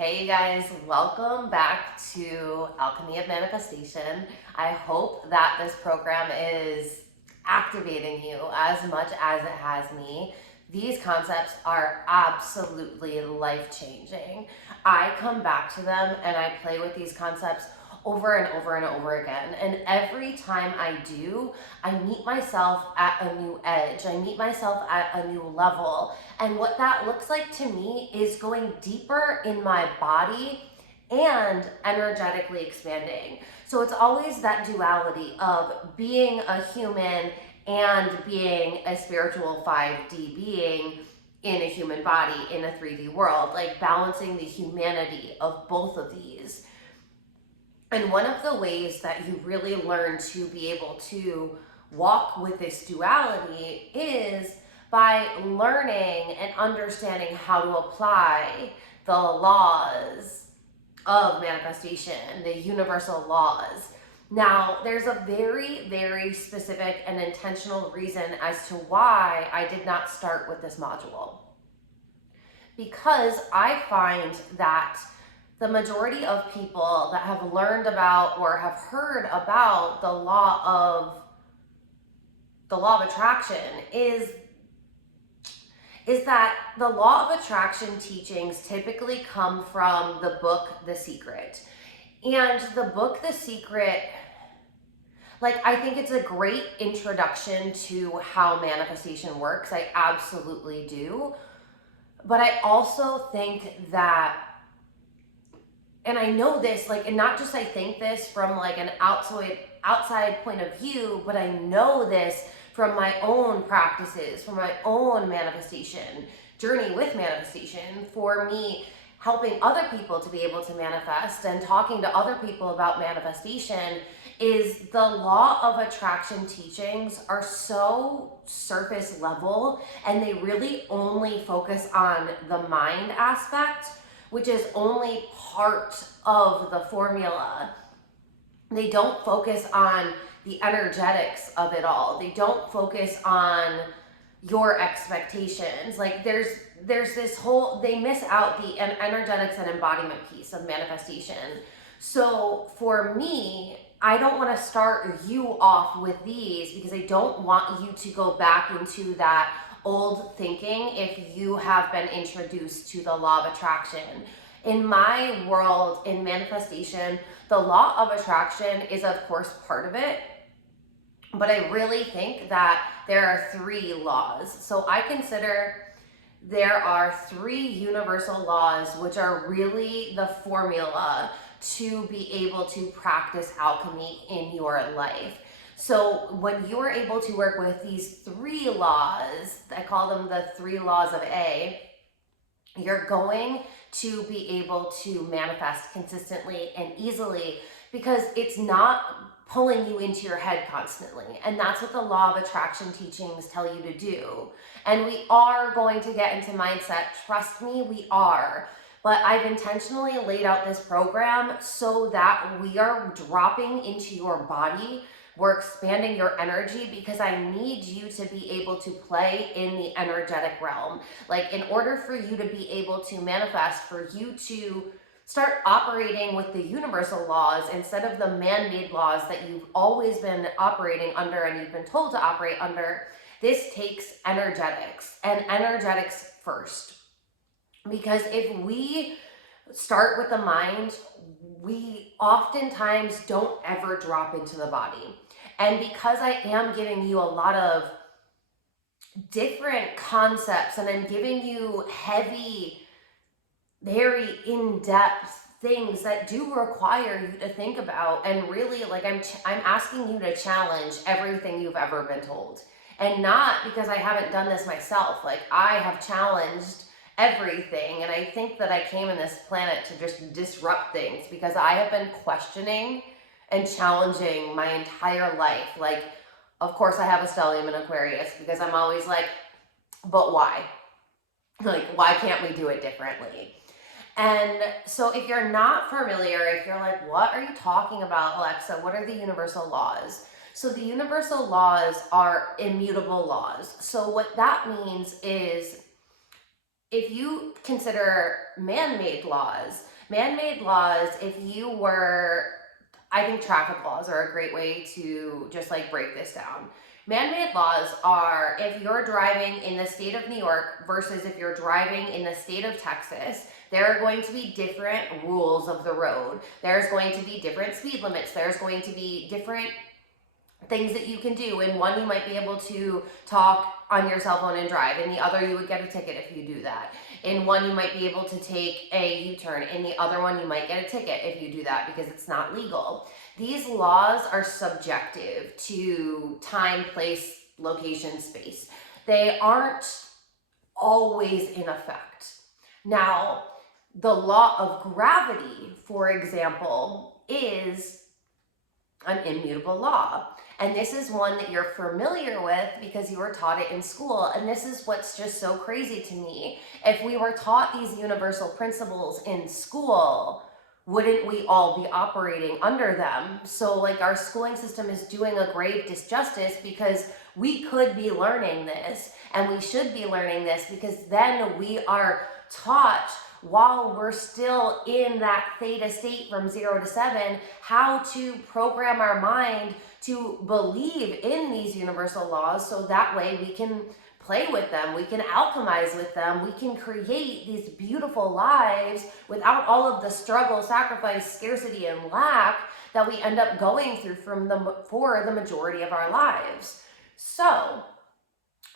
Hey guys, welcome back to Alchemy of Manifestation. I hope that this program is activating you as much as it has me. These concepts are absolutely life-changing. I come back to them and I play with these concepts over and over and over again. And every time I do, I meet myself at a new edge. I meet myself at a new level. And what that looks like to me is going deeper in my body and energetically expanding. So it's always that duality of being a human and being a spiritual 5D being in a human body in a 3D world, like balancing the humanity of both of these. And one of the ways that you really learn to be able to walk with this duality is by learning and understanding how to apply the laws of manifestation, the universal laws. Now, there's a very, very specific and intentional reason as to why I did not start with this module. Because I find that the majority of people that have learned about or have heard about the law of attraction is that the law of attraction teachings typically come from the book The Secret. And the book The Secret, I think it's a great introduction to how manifestation works. I absolutely do. But I also think that, and I know this, and not just I think this from an outside point of view, but I know this from my own practices, from my own manifestation journey with manifestation, for me helping other people to be able to manifest and talking to other people about manifestation, is the law of attraction teachings are so surface level, and they really only focus on the mind aspect, which is only part of the formula. They don't focus on the energetics of it all. They don't focus on your expectations. There's this whole, they miss out the energetics and embodiment piece of manifestation. So for me, I don't want to start you off with these because I don't want you to go back into that old thinking if you have been introduced to the law of attraction. In my world, in manifestation, the law of attraction is of course part of it, but I really think that there are 3 laws. So I consider there are 3 universal laws which are really the formula to be able to practice alchemy in your life. So when you are able to work with these 3 laws, I call them the 3 laws of A, you're going to be able to manifest consistently and easily because it's not pulling you into your head constantly. And that's what the law of attraction teachings tell you to do. And we are going to get into mindset. Trust me, we are. But I've intentionally laid out this program so that we are dropping into your body. We're expanding your energy because I need you to be able to play in the energetic realm. In order for you to be able to manifest, for you to start operating with the universal laws instead of the man-made laws that you've always been operating under and you've been told to operate under, this takes energetics, and energetics first. Because if we start with the mind, we oftentimes don't ever drop into the body. And because I am giving you a lot of different concepts and I'm giving you heavy, very in-depth things that do require you to think about, and really I'm asking you to challenge everything you've ever been told. And not because I haven't done this myself. I have challenged everything, and I think that I came in this planet to just disrupt things because I have been questioning and challenging my entire life. Of course I have a stellium in Aquarius because I'm always but why? Why can't we do it differently? And so if you're not familiar, if you're what are you talking about, Alexa? What are the universal laws? So the universal laws are immutable laws. So what that means is if you consider man-made laws, if you were, I think traffic laws are a great way to just like break this down. Man-made laws are if you're driving in the state of New York versus if you're driving in the state of Texas, there are going to be different rules of the road. There's going to be different speed limits. There's going to be different things that you can do. In one, you might be able to talk on your cell phone and drive. In the other, you would get a ticket if you do that. In one, you might be able to take a U-turn. In the other one, you might get a ticket if you do that because it's not legal. These laws are subjective to time, place, location, space. They aren't always in effect. Now, the law of gravity, for example, is an immutable law. And this is one that you're familiar with because you were taught it in school. And this is what's just so crazy to me. If we were taught these universal principles in school, wouldn't we all be operating under them? So like our schooling system is doing a grave disjustice because we could be learning this and we should be learning this because then we are taught while we're still in that theta state from 0 to 7, how to program our mind to believe in these universal laws so that way we can play with them, we can alchemize with them, we can create these beautiful lives without all of the struggle, sacrifice, scarcity, and lack that we end up going through for the majority of our lives. So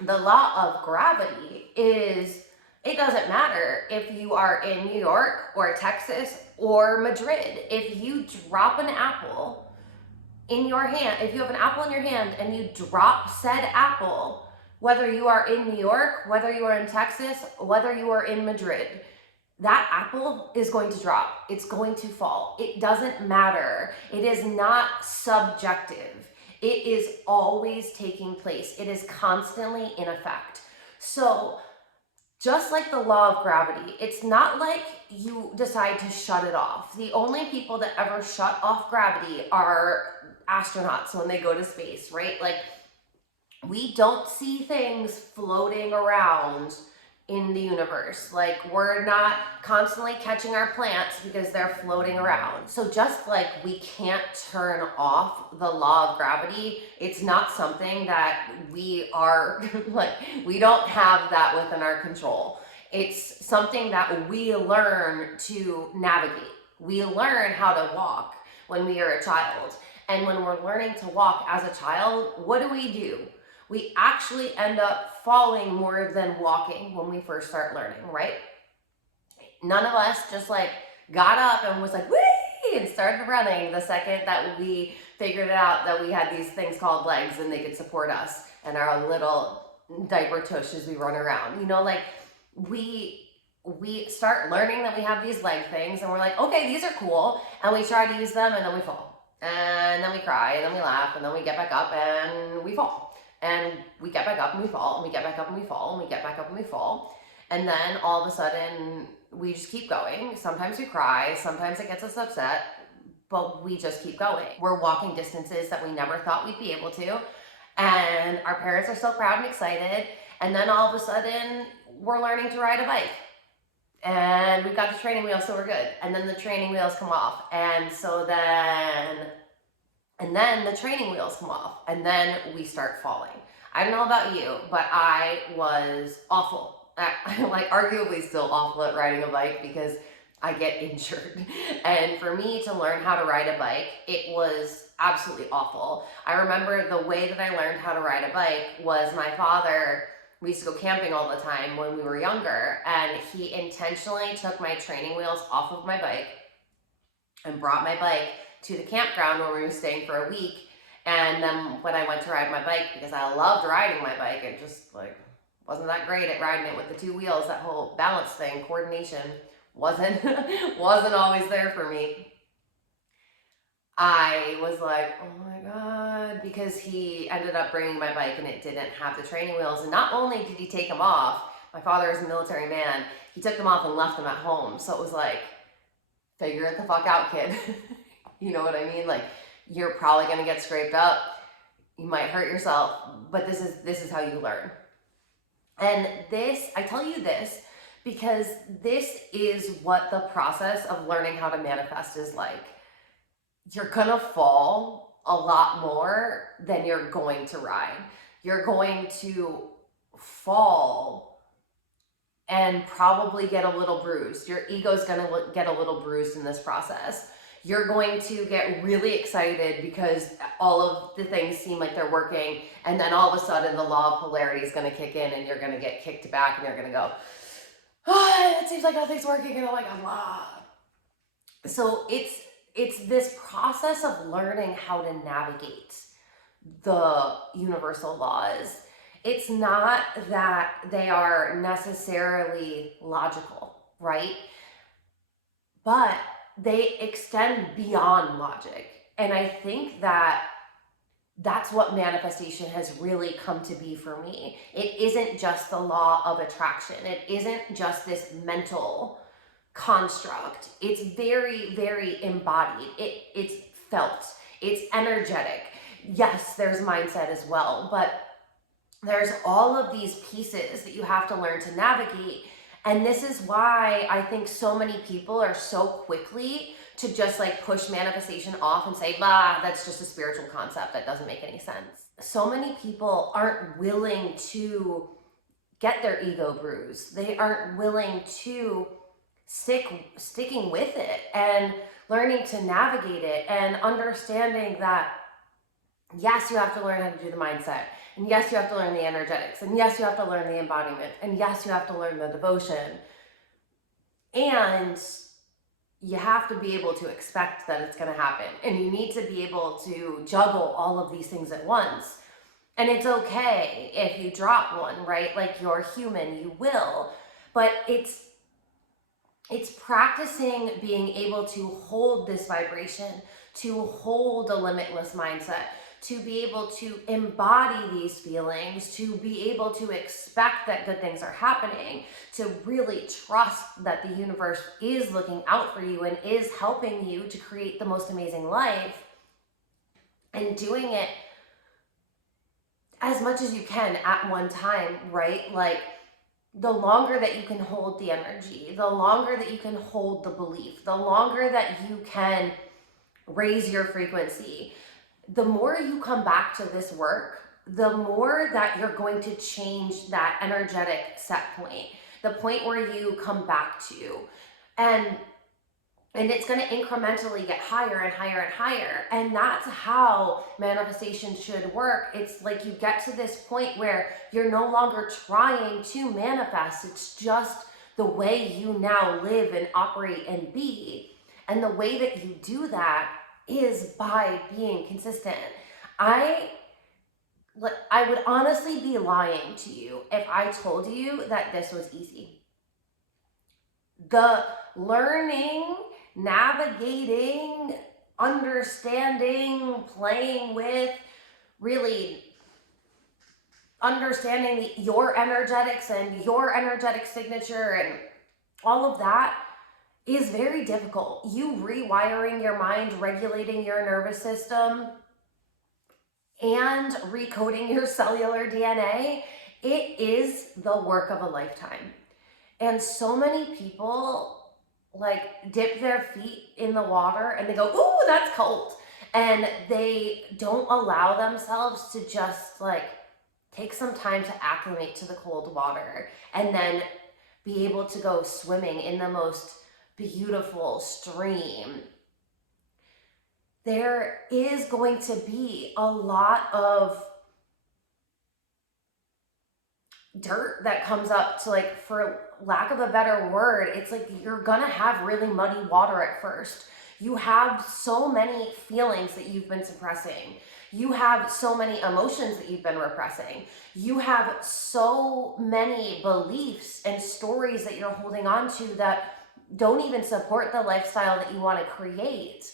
the law of gravity is, it doesn't matter if you are in New York or Texas or Madrid. If you drop an apple in your hand, if you have an apple in your hand and you drop said apple, whether you are in New York, whether you are in Texas, whether you are in Madrid, that apple is going to drop. It's going to fall. It doesn't matter. It is not subjective. It is always taking place. It is constantly in effect. So just like the law of gravity, it's not like you decide to shut it off. The only people that ever shut off gravity are astronauts when they go to space, right? Like, we don't see things floating around in the universe. Like, we're not constantly catching our plants because they're floating around. So just like we can't turn off the law of gravity, it's not something that we are like, we don't have that within our control. It's something that we learn to navigate. We learn how to walk when we are a child. And when we're learning to walk as a child, what do? We actually end up falling more than walking when we first start learning, right? None of us just like got up and was like, whee, and started running the second that we figured out that we had these things called legs and they could support us and our little diaper tush as we run around. You know, like we start learning that we have these leg things and we're like, okay, these are cool. And we try to use them and then we fall. And then we cry and then we laugh and then we get back up and we fall. And we get back up and we fall, and we get back up and we fall, and we get back up and we fall. And then all of a sudden, we just keep going. Sometimes we cry, sometimes it gets us upset, but we just keep going. We're walking distances that we never thought we'd be able to. And our parents are so proud and excited. And then all of a sudden, we're learning to ride a bike. And we've got the training wheels, so we're good. And then the training wheels come off. And then the training wheels come off and then we start falling. I don't know about you, but I was awful. Like arguably still awful at riding a bike because I get injured. And for me to learn how to ride a bike, it was absolutely awful. I remember the way that I learned how to ride a bike was my father, we used to go camping all the time when we were younger, and he intentionally took my training wheels off of my bike and brought my bike to the campground where we were staying for a week. And then when I went to ride my bike, because I loved riding my bike, it just like wasn't that great at riding it with the two wheels. That whole balance thing, coordination wasn't always there for me. I was like, oh my God, because he ended up bringing my bike and it didn't have the training wheels. And not only did he take them off, my father is a military man, he took them off and left them at home. So it was like, figure it the fuck out, kid. You know what I mean? Like, you're probably going to get scraped up. You might hurt yourself, but this is how you learn. And this, I tell you this because this is what the process of learning how to manifest is like. You're gonna fall a lot more than you're going to ride. You're going to fall and probably get a little bruised. Your ego's gonna get a little bruised in this process. You're going to get really excited because all of the things seem like they're working, and then all of a sudden the law of polarity is gonna kick in and you're gonna get kicked back and you're gonna go, oh, it seems like nothing's working, and oh my God, blah. So it's this process of learning how to navigate the universal laws. It's not that they are necessarily logical, right? But they extend beyond logic. And I think that that's what manifestation has really come to be for me. It isn't just the law of attraction. It isn't just this mental construct. It's very, very embodied. It's felt. It's energetic. Yes, there's mindset as well, but there's all of these pieces that you have to learn to navigate. And this is why I think so many people are so quickly to just like push manifestation off and say, bah, that's just a spiritual concept that doesn't make any sense. So many people aren't willing to get their ego bruised. They aren't willing to sticking with it and learning to navigate it and understanding that, yes, you have to learn how to do the mindset. And yes, you have to learn the energetics. And yes, you have to learn the embodiment. And yes, you have to learn the devotion. And you have to be able to expect that it's going to happen. And you need to be able to juggle all of these things at once. And it's okay if you drop one, right? Like, you're human, you will. But it's practicing being able to hold this vibration, to hold a limitless mindset, to be able to embody these feelings, to be able to expect that good things are happening, to really trust that the universe is looking out for you and is helping you to create the most amazing life, and doing it as much as you can at one time, right? Like, the longer that you can hold the energy, the longer that you can hold the belief, the longer that you can raise your frequency, the more you come back to this work, the more that you're going to change that energetic set point, the point where you come back to. And it's going to incrementally get higher and higher and higher. And that's how manifestation should work. It's like you get to this point where you're no longer trying to manifest. It's just the way you now live and operate and be. And the way that you do that is by being consistent. I would honestly be lying to you if I told you that this was easy. The learning, navigating, understanding, playing with, really understanding your energetics and your energetic signature and all of that is very difficult. You rewiring your mind, regulating your nervous system, and recoding your cellular DNA, it is the work of a lifetime. And so many people like dip their feet in the water and they go, ooh, that's cold. And they don't allow themselves to just like take some time to acclimate to the cold water and then be able to go swimming in the most beautiful stream. There is going to be a lot of dirt that comes up to, like, for lack of a better word, it's like you're gonna have really muddy water at first. You have so many feelings that you've been suppressing. You have so many emotions that you've been repressing. You have so many beliefs and stories that you're holding on to that don't even support the lifestyle that you want to create.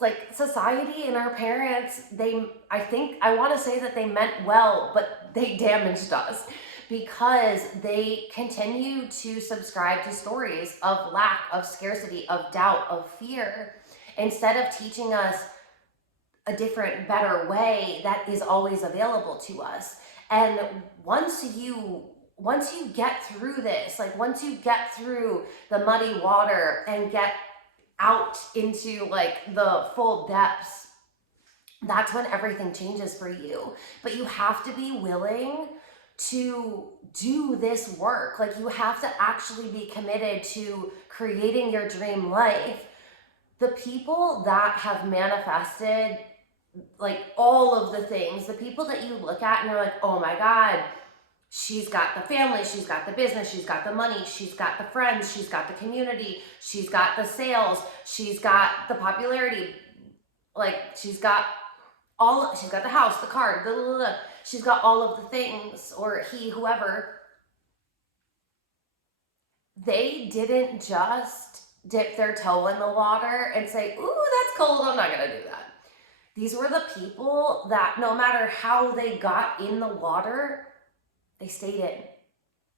Like, society and our parents, I want to say that they meant well, but they damaged us because they continue to subscribe to stories of lack, of scarcity, of doubt, of fear, instead of teaching us a different, better way that is always available to us. And once you once you get through this, like once you get through the muddy water and get out into like the full depths, that's when everything changes for you. But you have to be willing to do this work. Like you have to actually be committed to creating your dream life. The people that have manifested like all of the things, the people that you look at and you're like, oh my God, she's got the family, she's got the business, she's got the money, she's got the friends, she's got the community, she's got the sales, she's got the popularity, like she's got the house, the car, blah, blah, blah. She's got all of the things, or he, whoever. They didn't just dip their toe in the water and say, ooh, that's cold, I'm not gonna do that. These were the people that no matter how they got in the water, they stayed in.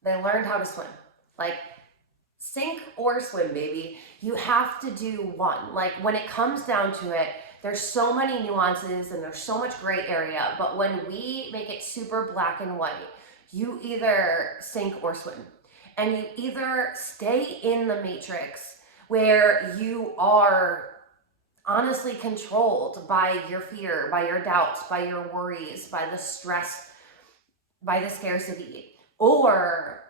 They learned how to swim. Like sink or swim, baby. You have to do one. Like when it comes down to it, there's so many nuances and there's so much gray area, but when we make it super black and white, you either sink or swim. And you either stay in the matrix where you are honestly controlled by your fear, by your doubts, by your worries, by the stress, by the scarcity, or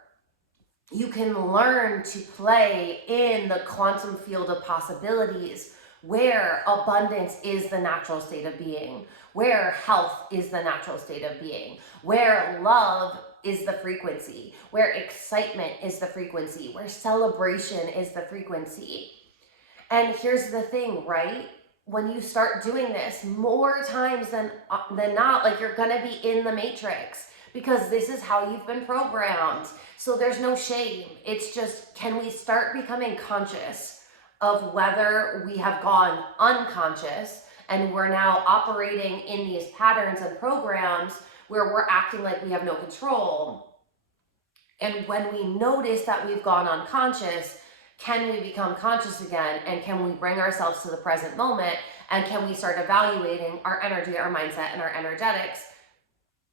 you can learn to play in the quantum field of possibilities where abundance is the natural state of being, where health is the natural state of being, where love is the frequency, where excitement is the frequency, where celebration is the frequency. And here's the thing, right? When you start doing this more times than not, like you're gonna be in the matrix because this is how you've been programmed. So there's no shame. It's just, can we start becoming conscious of whether we have gone unconscious and we're now operating in these patterns and programs where we're acting like we have no control. And when we notice that we've gone unconscious, can we become conscious again? And can we bring ourselves to the present moment? And can we start evaluating our energy, our mindset, and our energetics,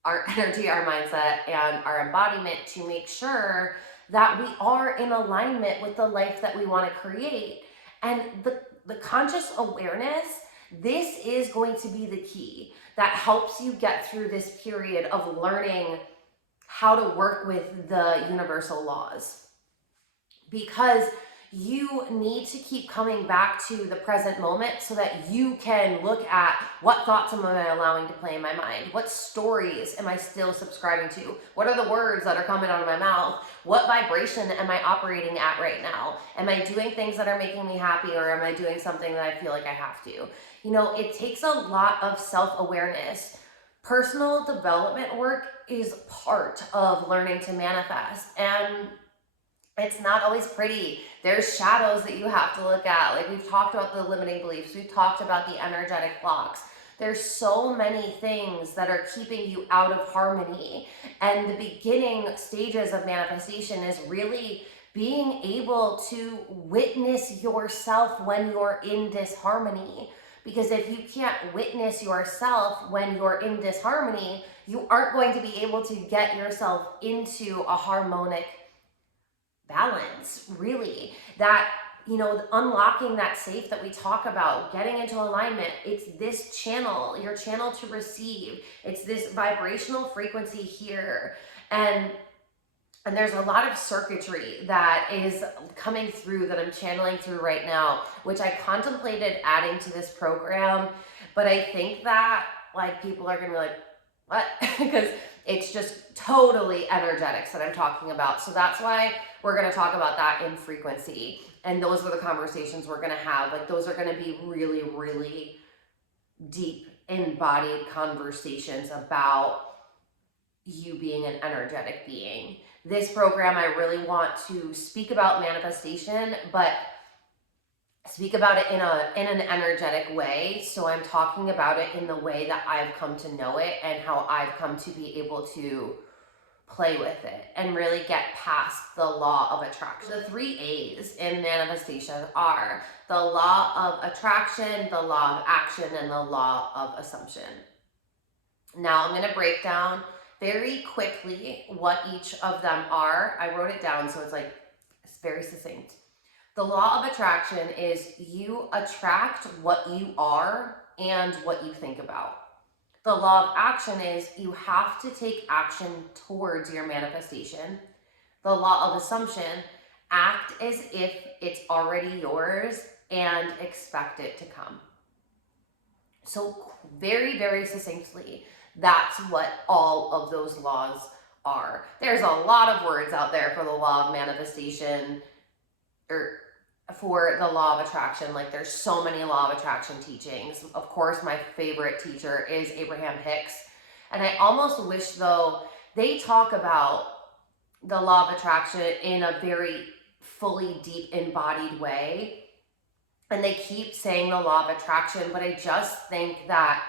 our energy, our mindset, and our embodiment to make sure that we are in alignment with the life that we want to create? And the conscious awareness, this is going to be the key that helps you get through this period of learning how to work with the universal laws. Because you need to keep coming back to the present moment so that you can look at what thoughts am I allowing to play in my mind? What stories am I still subscribing to? What are the words that are coming out of my mouth? What vibration am I operating at right now? Am I doing things that are making me happy, or am I doing something that I feel like I have to? You know, it takes a lot of self-awareness. Personal development work is part of learning to manifest, and it's not always pretty. There's shadows that you have to look at. Like we've talked about the limiting beliefs. We've talked about the energetic blocks. There's so many things that are keeping you out of harmony. And the beginning stages of manifestation is really being able to witness yourself when you're in disharmony. Because if you can't witness yourself when you're in disharmony, you aren't going to be able to get yourself into a harmonic balance, really. That, you know, unlocking that safe that we talk about, getting into alignment, it's this channel, your channel to receive. It's this vibrational frequency here. And there's a lot of circuitry that is coming through that I'm channeling through right now, which I contemplated adding to this program. But I think that like people are gonna be like, what? Because it's just totally energetics that I'm talking about. So that's why we're going to talk about that in frequency. And those are the conversations we're going to have. Like those are going to be really, really deep, embodied conversations about you being an energetic being. This program, I really want to speak about manifestation, but speak about it in an energetic way. So I'm talking about it in the way that I've come to know it and how I've come to be able to play with it and really get past the law of attraction. The 3 A's in manifestation are the law of attraction, the law of action, and the law of assumption. Now I'm going to break down very quickly what each of them are. I wrote it down, so it's very succinct. The law of attraction is you attract what you are and what you think about. The law of action is you have to take action towards your manifestation. The law of assumption, act as if it's already yours and expect it to come. So very, very succinctly, that's what all of those laws are. There's a lot of words out there for the law of manifestation, or for the law of attraction. Like, there's so many law of attraction teachings. Of course, my favorite teacher is Abraham Hicks. And I almost wish, though, they talk about the law of attraction in a very fully deep embodied way. And they keep saying the law of attraction, but I just think that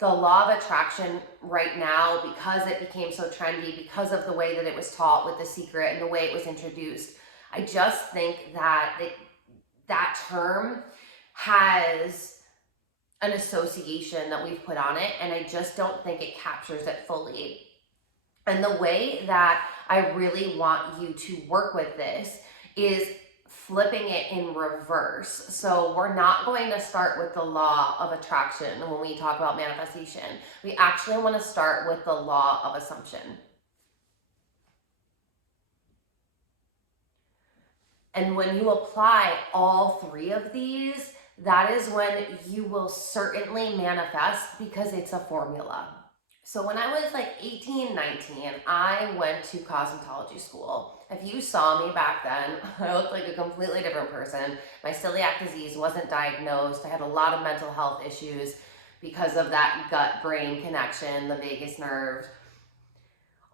the law of attraction right now, because it became so trendy, because of the way that it was taught with The Secret and the way it was introduced, I just think that that term has an association that we've put on it, and I just don't think it captures it fully. And the way that I really want you to work with this is flipping it in reverse. So we're not going to start with the law of attraction when we talk about manifestation. We actually want to start with the law of assumption. And when you apply all three of these, that is when you will certainly manifest, because it's a formula. So when I was like 18, 19, I went to cosmetology school. If you saw me back then, I looked like a completely different person. My celiac disease wasn't diagnosed. I had a lot of mental health issues because of that gut-brain connection, the vagus nerve,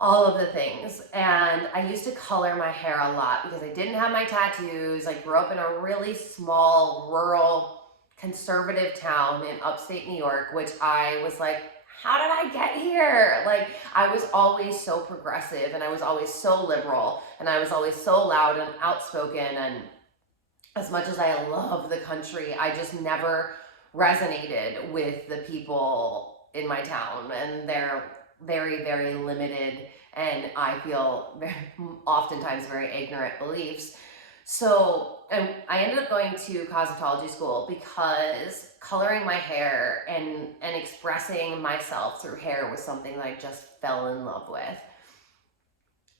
all of the things. And I used to color my hair a lot because I didn't have my tattoos. I grew up in a really small, rural, conservative town in upstate New York, which I was like, how did I get here? Like, I was always so progressive, and I was always so liberal, and I was always so loud and outspoken. And as much as I love the country, I just never resonated with the people in my town, and they're very, very limited, and I feel oftentimes very ignorant beliefs. So I ended up going to cosmetology school because coloring my hair and expressing myself through hair was something that I just fell in love with.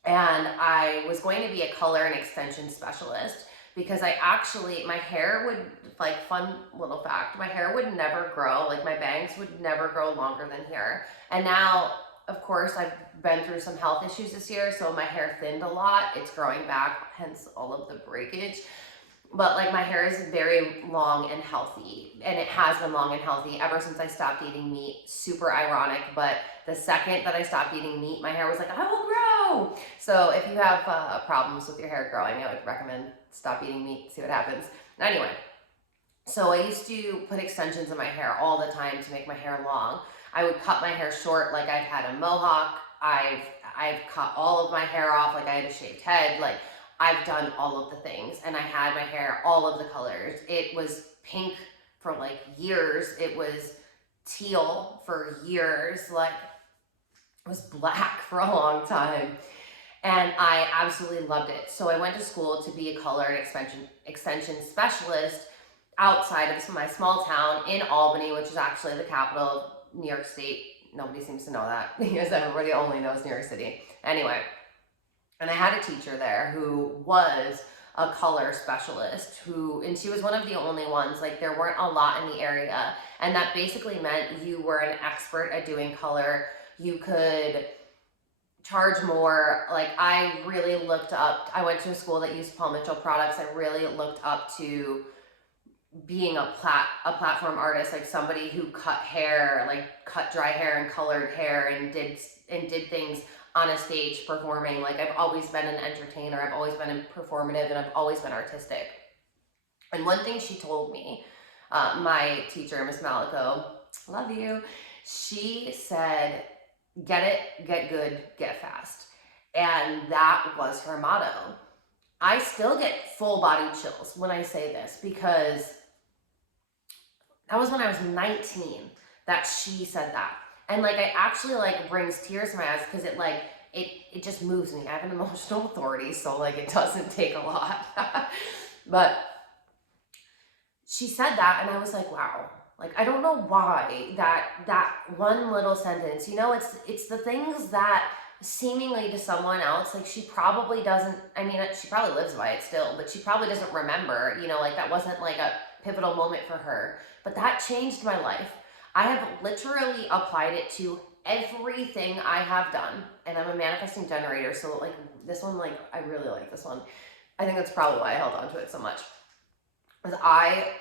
And I was going to be a color and extension specialist because my hair would, like, fun little fact, my hair would never grow, like my bangs would never grow longer than here. And now, of course, I've been through some health issues this year, so my hair thinned a lot. It's growing back, hence all of the breakage. But like, my hair is very long and healthy, and it has been long and healthy ever since I stopped eating meat. Super ironic, but the second that I stopped eating meat, my hair was like, I will grow. So if you have problems with your hair growing, I would recommend stop eating meat, see what happens. Anyway, so I used to put extensions in my hair all the time to make my hair long. I would cut my hair short, like I've had a mohawk. I've cut all of my hair off, like I had a shaved head. Like, I've done all of the things, and I had my hair all of the colors. It was pink for like years. It was teal for years. Like, it was black for a long time. And I absolutely loved it. So I went to school to be a color and extension specialist outside of my small town in Albany, which is actually the capital of New York State. Nobody seems to know that because everybody only knows New York City. Anyway, and I had a teacher there who was a color specialist and she was one of the only ones. Like, there weren't a lot in the area, and that basically meant you were an expert at doing color. You could charge more. Like, I went to a school that used Paul Mitchell products. I really looked up to being a platform artist, like somebody who cut hair, like cut dry hair and colored hair and did things on a stage performing. Like, I've always been an entertainer, I've always been performative, and I've always been artistic. And one thing she told me, my teacher, Miss Malico, love you, she said, get it, get good, get fast. And that was her motto. I still get full body chills when I say this, because that was when I was 19 that she said that. And like, I actually like brings tears to my eyes because it like, it just moves me. I have an emotional authority, so like it doesn't take a lot. But she said that and I was like, wow. Like, I don't know why that one little sentence, you know, it's the things that seemingly to someone else, like she probably doesn't, I mean, she probably lives by it still, but she probably doesn't remember, you know, like that wasn't like a pivotal moment for her, but that changed my life. I have literally applied it to everything I have done, and I'm a manifesting generator, so like this one, like I really like this one. I think that's probably why I held on to it so much, because I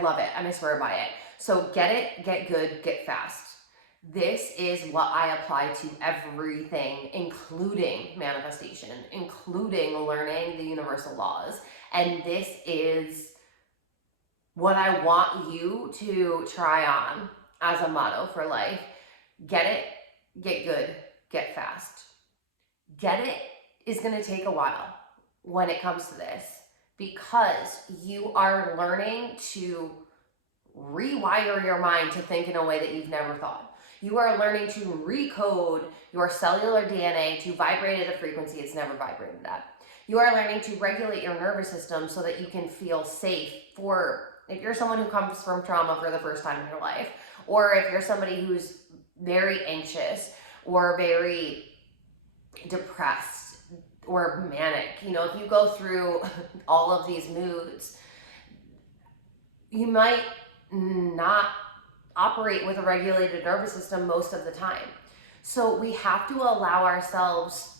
love it and I swear by it. So get it, get good, get fast. This is what I apply to everything, including manifestation, including learning the universal laws. And this is what I want you to try on as a motto for life. Get it, get good, get fast. Get it is going to take a while when it comes to this, because you are learning to rewire your mind to think in a way that you've never thought. You are learning to recode your cellular DNA to vibrate at a frequency it's never vibrated at. You are learning to regulate your nervous system so that you can feel safe for, if you're someone who comes from trauma for the first time in your life, or if you're somebody who's very anxious or very depressed or manic, you know, if you go through all of these moods, you might not operate with a regulated nervous system most of the time. So we have to allow ourselves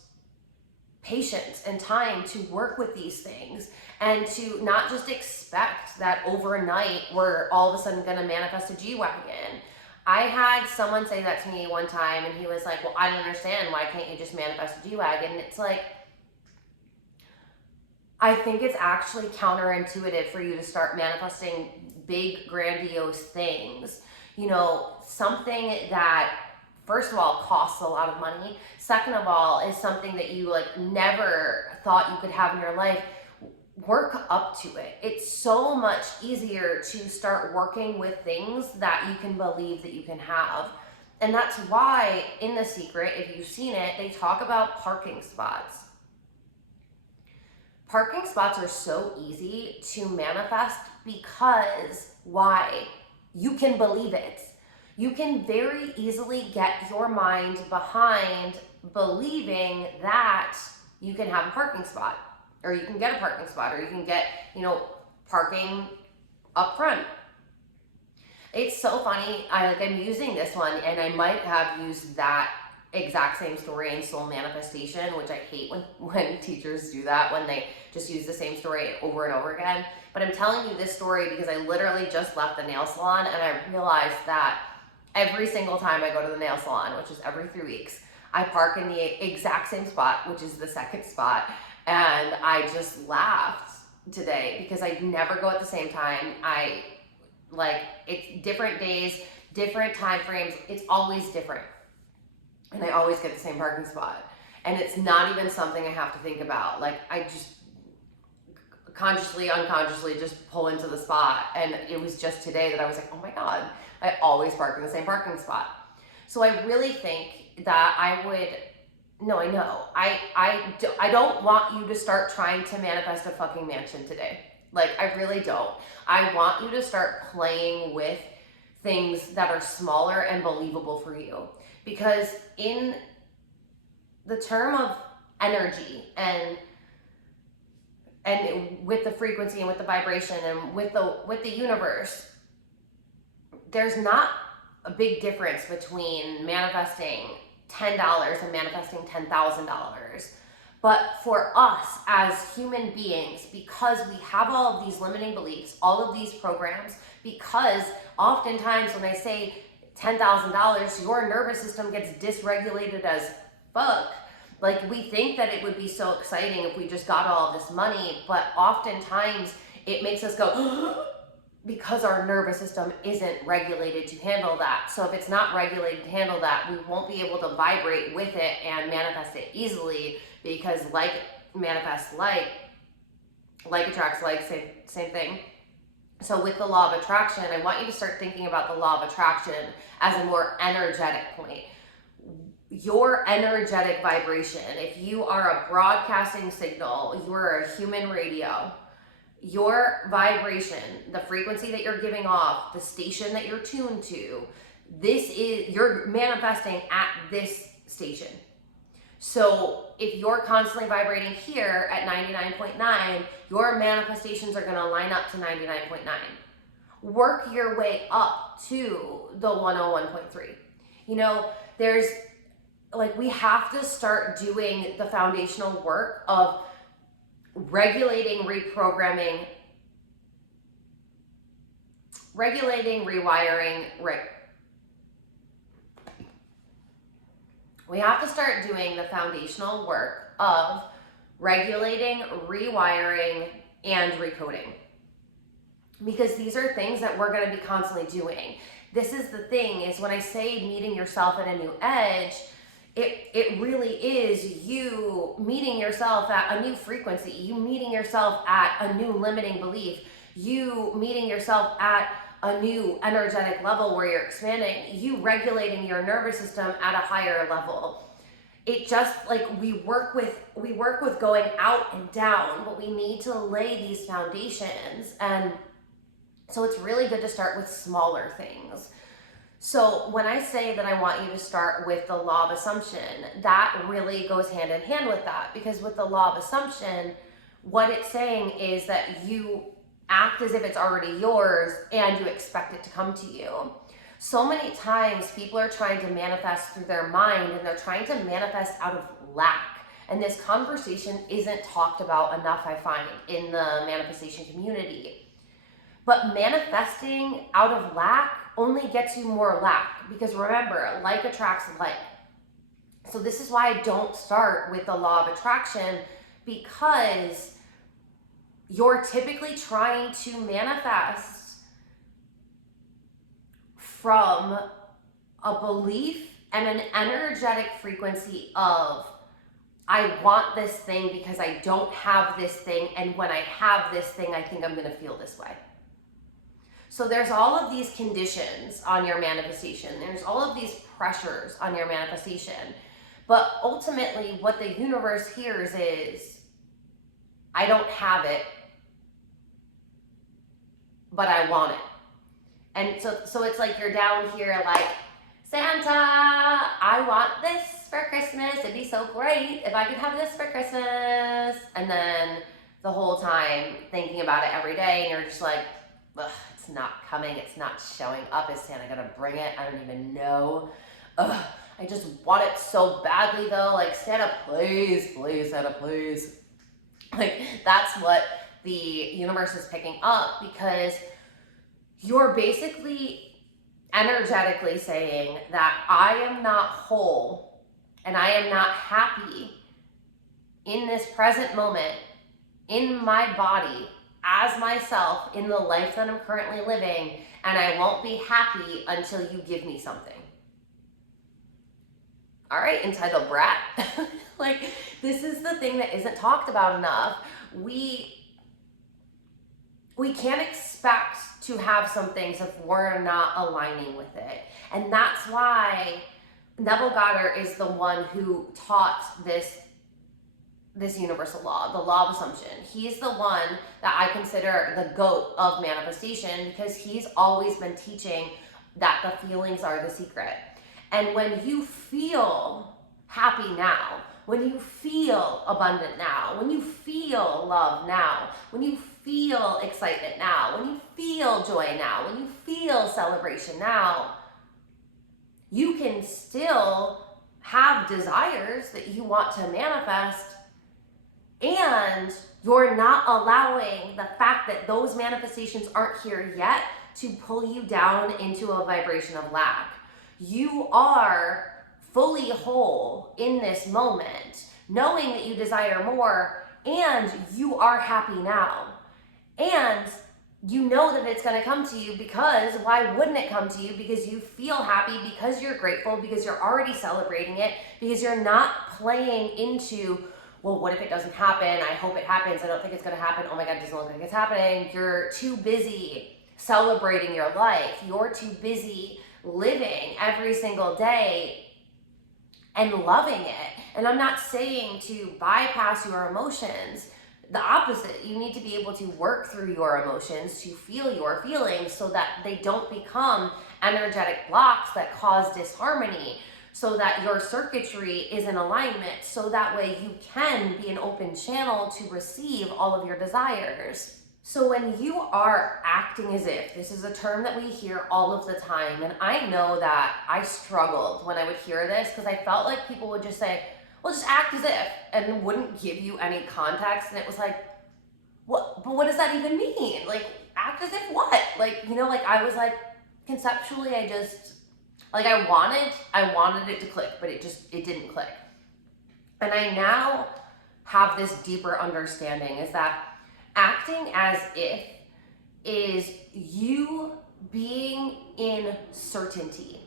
patience and time to work with these things, and to not just expect that overnight we're all of a sudden going to manifest a G-Wagon. I had someone say that to me one time, and he was like, well, I don't understand. Why can't you just manifest a G-Wagon? And it's like, I think it's actually counterintuitive for you to start manifesting big, grandiose things. You know, something that, first of all, costs a lot of money. Second of all, is something that you like never thought you could have in your life. Work up to it. It's so much easier to start working with things that you can believe that you can have. And that's why in The Secret, if you've seen it, they talk about parking spots. Parking spots are so easy to manifest because why? You can believe it. You can very easily get your mind behind believing that you can have a parking spot, or you can get a parking spot, or you can get, you know, parking up front. It's so funny. I'm using this one, and I might have used that exact same story in soul manifestation, which I hate when teachers do that, when they just use the same story over and over again. But I'm telling you this story because I literally just left the nail salon, and I realized that every single time I go to the nail salon, which is every 3 weeks, I park in the exact same spot, which is the second spot. And I just laughed today because I never go at the same time. It's different days, different time frames. It's always different. And I always get the same parking spot. And it's not even something I have to think about. Like, I just consciously, unconsciously just pull into the spot. And it was just today that I was like, oh my God, I always park in the same parking spot. So I really think that I don't want you to start trying to manifest a fucking mansion today. Like, I really don't. I want you to start playing with things that are smaller and believable for you. Because in the term of energy and with the frequency and with the vibration and with the universe, there's not a big difference between manifesting $10 and manifesting $10,000. But for us as human beings, because we have all of these limiting beliefs, all of these programs, because oftentimes when I say $10,000, your nervous system gets dysregulated as fuck. Like, we think that it would be so exciting if we just got all of this money, but oftentimes it makes us go because our nervous system isn't regulated to handle that. So if it's not regulated to handle that, we won't be able to vibrate with it and manifest it easily, because like manifests like attracts like, same thing. So with the law of attraction, I want you to start thinking about the law of attraction as a more energetic point. Your energetic vibration, if you are a broadcasting signal, you're a human radio, your vibration, the frequency that you're giving off, the station that you're tuned to, you're manifesting at this station. So if you're constantly vibrating here at 99.9, your manifestations are going to line up to 99.9. Work your way up to the 101.3. You know, we have to start doing the foundational work of regulating, reprogramming, rewiring, we have to start doing the foundational work of regulating, rewiring, and recoding. Because these are things that we're going to be constantly doing. This is the thing, is when I say meeting yourself at a new edge, it really is you meeting yourself at a new frequency, you meeting yourself at a new limiting belief, you meeting yourself at a new energetic level where you're expanding, you regulating your nervous system at a higher level. It just we work with going out and down, but we need to lay these foundations. And so it's really good to start with smaller things. So when I say that I want you to start with the law of assumption, that really goes hand in hand with that, because with the law of assumption, what it's saying is that you act as if it's already yours and you expect it to come to you. So many times people are trying to manifest through their mind, and they're trying to manifest out of lack. And this conversation isn't talked about enough, I find, in the manifestation community. But manifesting out of lack only gets you more lack, because remember, like attracts like. So this is why I don't start with the law of attraction, because you're typically trying to manifest from a belief and an energetic frequency of, I want this thing because I don't have this thing, and when I have this thing, I think I'm going to feel this way. So there's all of these conditions on your manifestation. There's all of these pressures on your manifestation. But ultimately, what the universe hears is, I don't have it, but I want it. And so it's like you're down here like, Santa, I want this for Christmas. It'd be so great if I could have this for Christmas. And then the whole time thinking about it every day, and you're just like, ugh, it's not coming. It's not showing up. Is Santa gonna bring it? I don't even know. Ugh, I just want it so badly though. Like, Santa, please, please, Santa, please. Like, that's what the universe is picking up, because you're basically energetically saying that I am not whole and I am not happy in this present moment, in my body, as myself, in the life that I'm currently living, and I won't be happy until you give me something. All right, entitled brat. Like, this is the thing that isn't talked about enough. We can't expect to have some things if we're not aligning with it. And that's why Neville Goddard is the one who taught this universal law, the law of assumption. He's the one that I consider the GOAT of manifestation, because he's always been teaching that the feelings are the secret. And when you feel happy now, when you feel abundant now, when you feel love now, when you feel excitement now, when you feel joy now, when you feel celebration now, you can still have desires that you want to manifest, and you're not allowing the fact that those manifestations aren't here yet to pull you down into a vibration of lack. You are fully whole in this moment, knowing that you desire more, and you are happy now. And you know that it's going to come to you, because why wouldn't it come to you? Because you feel happy, because you're grateful, because you're already celebrating it, because you're not playing into, well, what if it doesn't happen? I hope it happens. I don't think it's going to happen. Oh my God, it doesn't look like it's happening. You're too busy celebrating your life. You're too busy living every single day and loving it. And I'm not saying to bypass your emotions. The opposite. You need to be able to work through your emotions, to feel your feelings so that they don't become energetic blocks that cause disharmony, so that your circuitry is in alignment, so that way you can be an open channel to receive all of your desires. So when you are acting as if, this is a term that we hear all of the time, and I know that I struggled when I would hear this because I felt like people would just say, well, just act as if, and wouldn't give you any context, and it was like, what? But what does that even mean? Like, act as if what? Like, you know, like I was like, conceptually, I just, like I wanted it to click, but it didn't click. And I now have this deeper understanding is that acting as if is you being in certainty.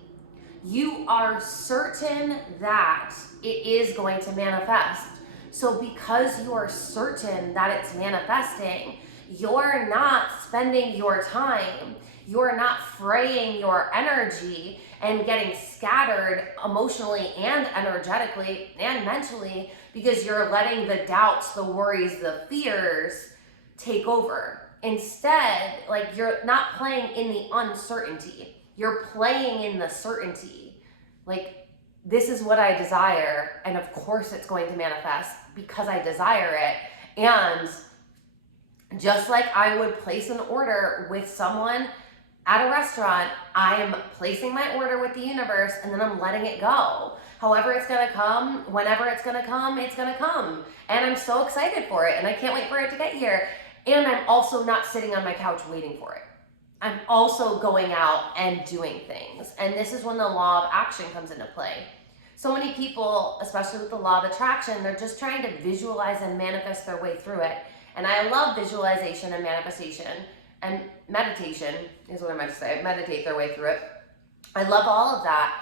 You are certain that it is going to manifest. So because you are certain that it's manifesting, you're not spending your time, you're not fraying your energy and getting scattered emotionally and energetically and mentally because you're letting the doubts, the worries, the fears take over. Instead, like you're not playing in the uncertainty. You're playing in the certainty. Like, this is what I desire, and of course it's going to manifest because I desire it. And just like I would place an order with someone at a restaurant, I am placing my order with the universe and then I'm letting it go. However it's gonna come, whenever it's gonna come, it's gonna come. And I'm so excited for it and I can't wait for it to get here. And I'm also not sitting on my couch waiting for it. I'm also going out and doing things. And this is when the law of action comes into play. So many people, especially with the law of attraction, they're just trying to visualize and manifest their way through it. And I love visualization and manifestation, and meditation is what I meant to say. Meditate their way through it. I love all of that,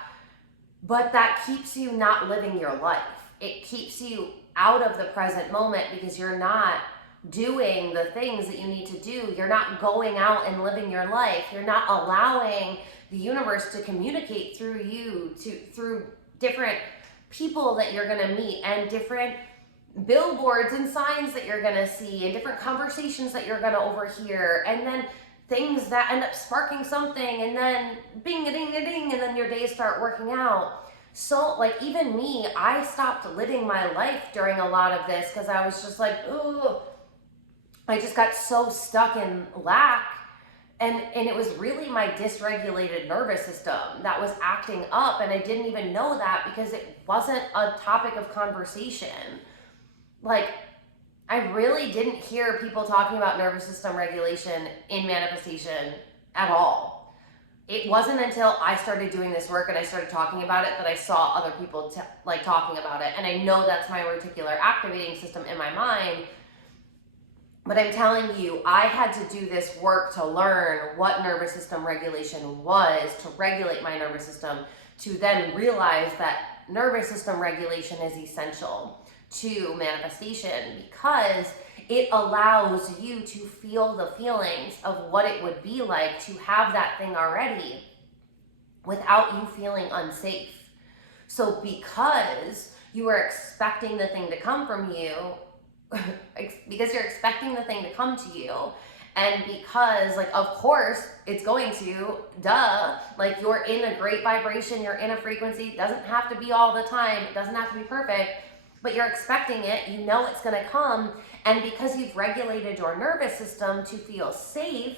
but that keeps you not living your life. It keeps you out of the present moment because you're not doing the things that you need to do. You're not going out and living your life. You're not allowing the universe to communicate through you, through different people that you're going to meet and different billboards and signs that you're going to see and different conversations that you're going to overhear, and then things that end up sparking something, and then bing a ding a ding, and then your days start working out. So like even me, I stopped living my life during a lot of this because I was just like, ooh, I just got so stuck in lack. And it was really my dysregulated nervous system that was acting up, and I didn't even know that because it wasn't a topic of conversation. Like, I really didn't hear people talking about nervous system regulation in manifestation at all. It wasn't until I started doing this work and I started talking about it that I saw other people talking about it. And I know that's my reticular activating system in my mind. But I'm telling you, I had to do this work to learn what nervous system regulation was, to regulate my nervous system, to then realize that nervous system regulation is essential to manifestation because it allows you to feel the feelings of what it would be like to have that thing already without you feeling unsafe. So because you are expecting the thing to come from you, because you're expecting the thing to come to you, and because like of course it's going to, duh, like you're in a great vibration, you're in a frequency. It doesn't have to be all the time, it doesn't have to be perfect, but you're expecting it, you know it's going to come. And because you've regulated your nervous system to feel safe,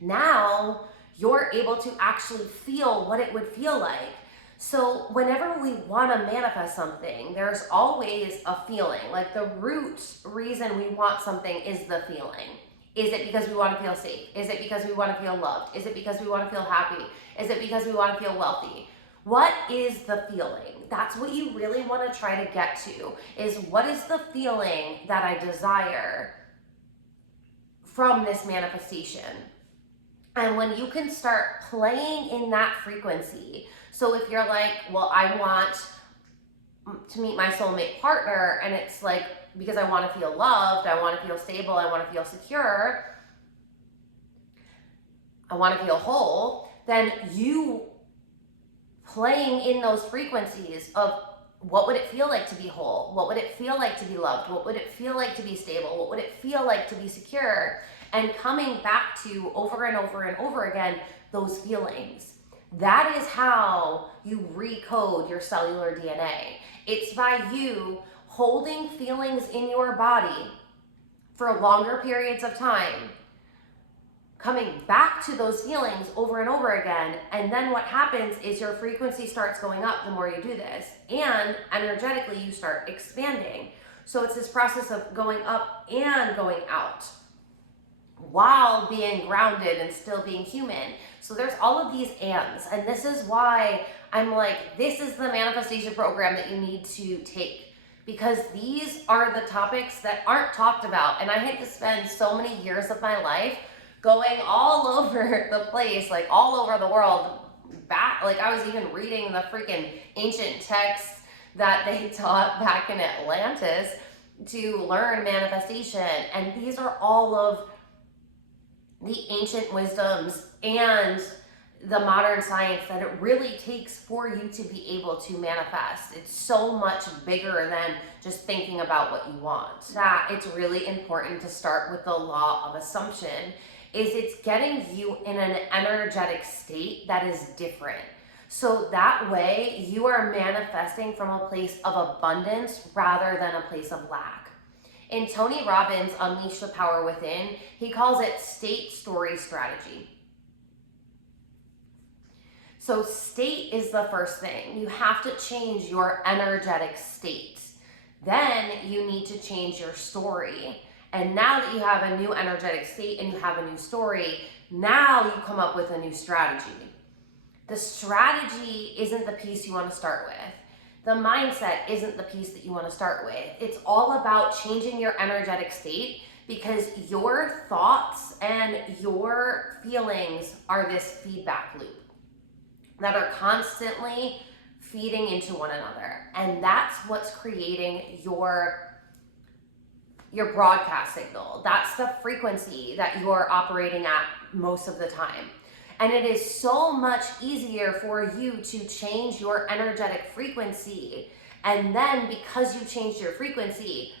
now you're able to actually feel what it would feel like. So whenever we want to manifest something, there's always a feeling. Like the root reason we want something is the feeling. Is it because we want to feel safe? Is it because we want to feel loved? Is it because we want to feel happy? Is it because we want to feel wealthy? What is the feeling? That's what you really want to try to get to, is what is the feeling that I desire from this manifestation? And when you can start playing in that frequency, so if you're like, well, I want to meet my soulmate partner, and it's like, because I want to feel loved, I want to feel stable, I want to feel secure, I want to feel whole, then you playing in those frequencies of what would it feel like to be whole? What would it feel like to be loved? What would it feel like to be stable? What would it feel like to be secure? And coming back to over and over and over again, those feelings. That is how you recode your cellular DNA. It's by you holding feelings in your body for longer periods of time, coming back to those feelings over and over again. And then what happens is your frequency starts going up the more you do this, and energetically you start expanding. So it's this process of going up and going out while being grounded and still being human. So there's all of these ands, and this is why I'm like, this is the manifestation program that you need to take, because these are the topics that aren't talked about. And I had to spend so many years of my life going all over the place, like all over the world, back, like I was even reading the freaking ancient texts that they taught back in Atlantis to learn manifestation. And these are all of the ancient wisdoms and the modern science that it really takes for you to be able to manifest. It's so much bigger than just thinking about what you want. That it's really important to start with the law of assumption. It's getting you in an energetic state that is different. So that way you are manifesting from a place of abundance rather than a place of lack. In Tony Robbins' Unleash the Power Within, he calls it state story strategy. So state is the first thing. You have to change your energetic state. Then you need to change your story. And now that you have a new energetic state and you have a new story, now you come up with a new strategy. The strategy isn't the piece you want to start with. The mindset isn't the piece that you want to start with. It's all about changing your energetic state, because your thoughts and your feelings are this feedback loop that are constantly feeding into one another. And that's what's creating your broadcast signal. That's the frequency that you're operating at most of the time. And it is so much easier for you to change your energetic frequency. And then because you changed your frequency,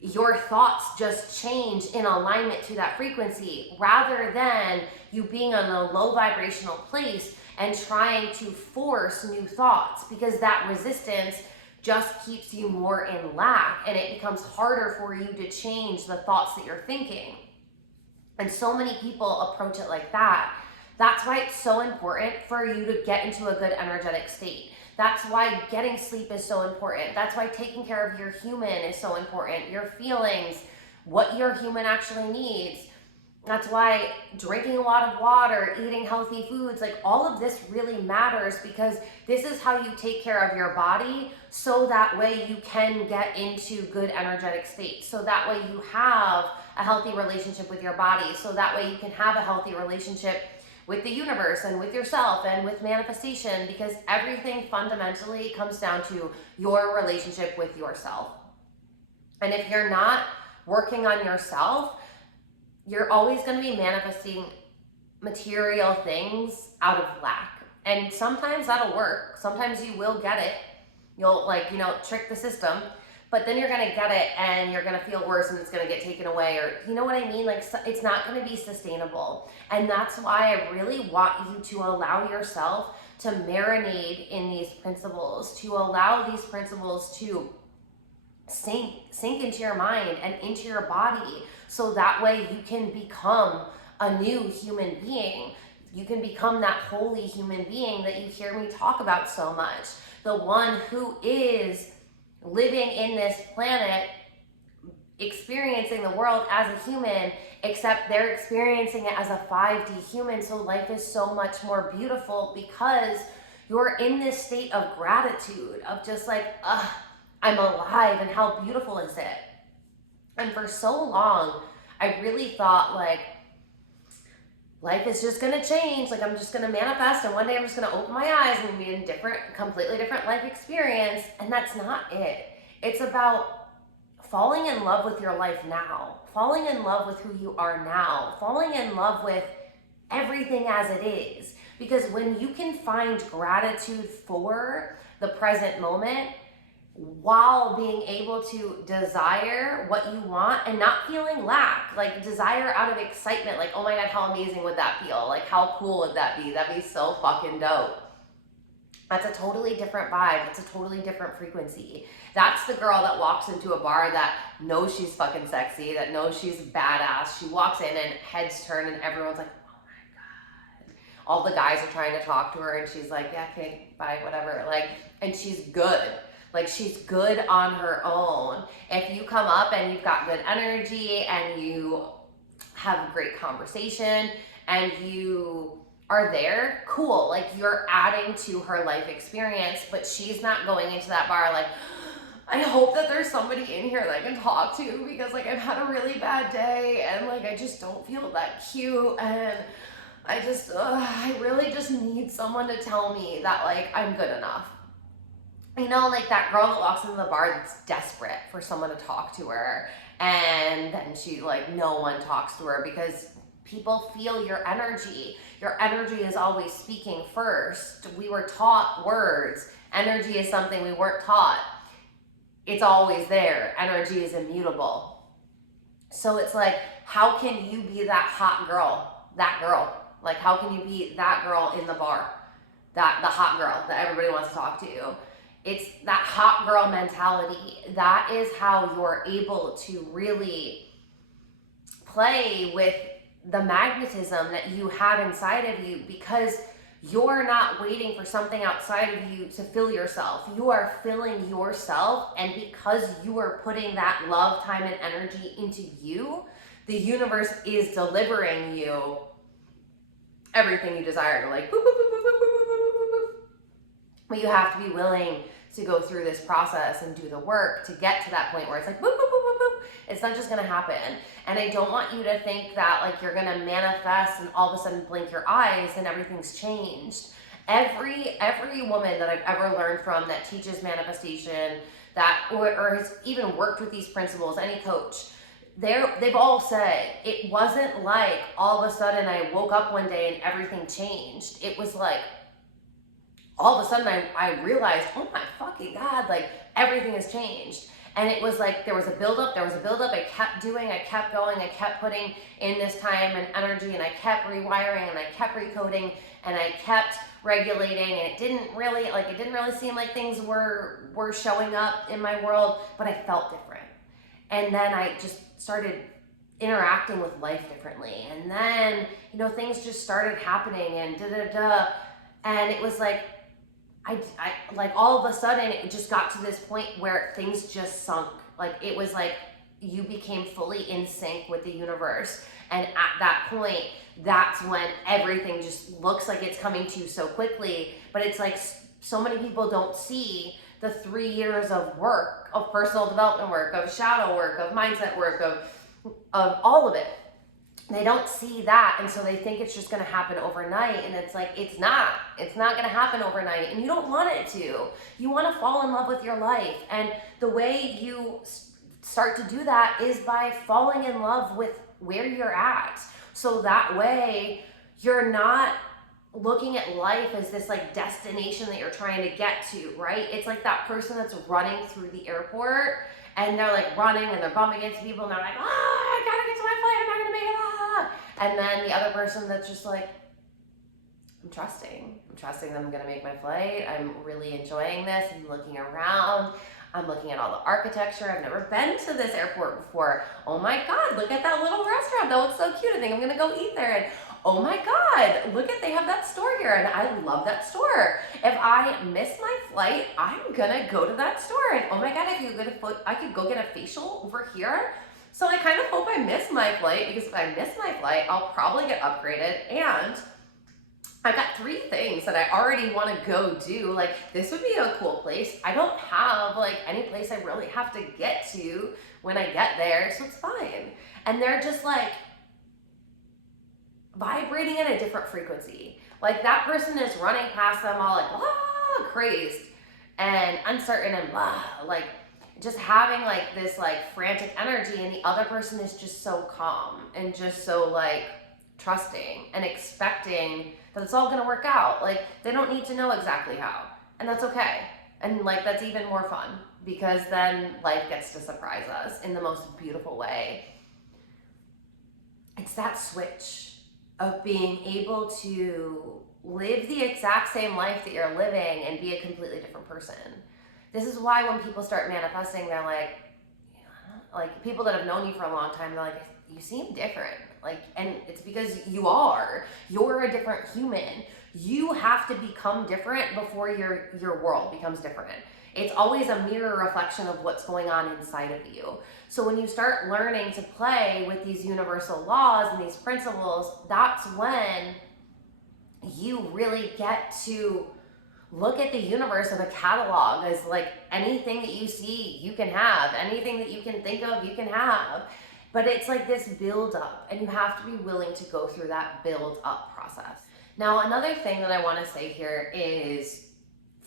your thoughts just change in alignment to that frequency, rather than you being in a low vibrational place and trying to force new thoughts, because that resistance just keeps you more in lack, and it becomes harder for you to change the thoughts that you're thinking. And so many people approach it like that. That's why it's so important for you to get into a good energetic state. That's why getting sleep is so important. That's why taking care of your human is so important. Your feelings, what your human actually needs. That's why drinking a lot of water, eating healthy foods, like all of this really matters, because this is how you take care of your body, so that way you can get into good energetic states. So that way you have a healthy relationship with your body. So that way you can have a healthy relationship with the universe and with yourself and with manifestation, because everything fundamentally comes down to your relationship with yourself. And if you're not working on yourself, you're always going to be manifesting material things out of lack. And sometimes that'll work. Sometimes you will get it. You'll trick the system, but then you're going to get it and you're going to feel worse and it's going to get taken away, or you know what I mean? Like, it's not going to be sustainable. And that's why I really want you to allow yourself to marinate in these principles, to allow these principles to sink into your mind and into your body, so that way you can become a new human being. You can become that holy human being that you hear me talk about so much. The one who is living in this planet, experiencing the world as a human, except they're experiencing it as a 5D human. So life is so much more beautiful, because you're in this state of gratitude, of just like, I'm alive, and how beautiful is it? And for so long, I really thought like, life is just gonna change. Like, I'm just gonna manifest, and one day I'm just gonna open my eyes and be in a completely different life experience. And that's not it. It's about falling in love with your life now, falling in love with who you are now, falling in love with everything as it is. Because when you can find gratitude for the present moment while being able to desire what you want and not feeling lack, like desire out of excitement, like, oh my God, how amazing would that feel? Like, how cool would that be? That'd be so fucking dope. That's a totally different vibe. It's a totally different frequency. That's the girl that walks into a bar that knows she's fucking sexy, that knows she's badass. She walks in and heads turn and everyone's like, oh my God. All the guys are trying to talk to her and she's like, yeah, okay, bye, whatever. Like, and she's good. Like, she's good on her own. If you come up and you've got good energy and you have a great conversation and you are there, cool. Like, you're adding to her life experience, but she's not going into that bar like, I hope that there's somebody in here that I can talk to because, like, I've had a really bad day and, like, I just don't feel that cute and I really just need someone to tell me that, like, I'm good enough. You know, like that girl that walks into the bar that's desperate for someone to talk to her and then she, like, no one talks to her because people feel your energy. Your energy is always speaking first. We were taught words. Energy is something we weren't taught. It's always there. Energy is immutable. So it's like, how can you be that hot girl? That girl. Like, how can you be that girl in the bar? The hot girl that everybody wants to talk to. It's that hot girl mentality. That is how you're able to really play with the magnetism that you have inside of you, because you're not waiting for something outside of you to fill yourself. You are filling yourself, and because you are putting that love, time, and energy into you, the universe is delivering you everything you desire. Like, boop, boop, boop, boop, boop, boop, boop, boop. But you have to be willing to go through this process and do the work to get to that point where it's like, boop, boop, boop, boop, boop. It's not just gonna happen. And I don't want you to think that, like, you're gonna manifest and all of a sudden blink your eyes and everything's changed. Every woman that I've ever learned from that teaches manifestation, that or has even worked with these principles, any coach, they've all said it wasn't like all of a sudden I woke up one day and everything changed. It was like all of a sudden I realized, oh my fucking God, like, everything has changed. And it was like there was a buildup, I kept doing, I kept going, I kept putting in this time and energy, and I kept rewiring and I kept recoding and I kept regulating, and it didn't really seem like things were showing up in my world, but I felt different. And then I just started interacting with life differently. And then, you know, things just started happening and and it was like, I like all of a sudden it just got to this point where things just sunk. Like, it was like you became fully in sync with the universe. And at that point, that's when everything just looks like it's coming to you so quickly. But it's like so many people don't see the 3 years of work, of personal development work, of shadow work, of mindset work, of all of it. They don't see that, and so they think it's just gonna happen overnight, and it's like, it's not gonna happen overnight, and you don't want it to. You wanna fall in love with your life, and the way you start to do that is by falling in love with where you're at. So that way, you're not looking at life as this, like, destination that you're trying to get to, right? It's like that person that's running through the airport, and they're like running and they're bumping into people and they're like, I gotta get to my flight, I'm not gonna make it. And then the other person that's just like, I'm trusting them, I'm gonna make my flight, I'm really enjoying this, I'm looking around, I'm looking at all the architecture, I've never been to this airport before. Oh my God, look at that little restaurant, that looks so cute, I think I'm gonna go eat there. And oh my God, look at, they have that store here and I love that store. If I miss my flight, I'm gonna go to that store. And oh my God, I could go get a facial over here. So I kind of hope I miss my flight, because if I miss my flight, I'll probably get upgraded. And I've got 3 things that I already want to go do. Like, this would be a cool place. I don't have, like, any place I really have to get to when I get there, so it's fine. And they're just, like, vibrating at a different frequency. Like, that person is running past them all like, blah, crazed and uncertain and blah, like, just having, like, this, like, frantic energy, and the other person is just so calm and just so, like, trusting and expecting that it's all gonna work out. Like, they don't need to know exactly how, and that's okay. And like, that's even more fun, because then life gets to surprise us in the most beautiful way. It's that switch of being able to live the exact same life that you're living and be a completely different person. This is why when people start manifesting, they're like, like people that have known you for a long time, they're like, you seem different. Like, and it's because you are. You're a different human. You have to become different before your world becomes different. It's always a mirror reflection of what's going on inside of you. So when you start learning to play with these universal laws and these principles, that's when you really get to look at the universe of a catalog as like, anything that you see, you can have. Anything that you can think of, you can have. But it's like this build up, and you have to be willing to go through that build up process. Now, another thing that I want to say here is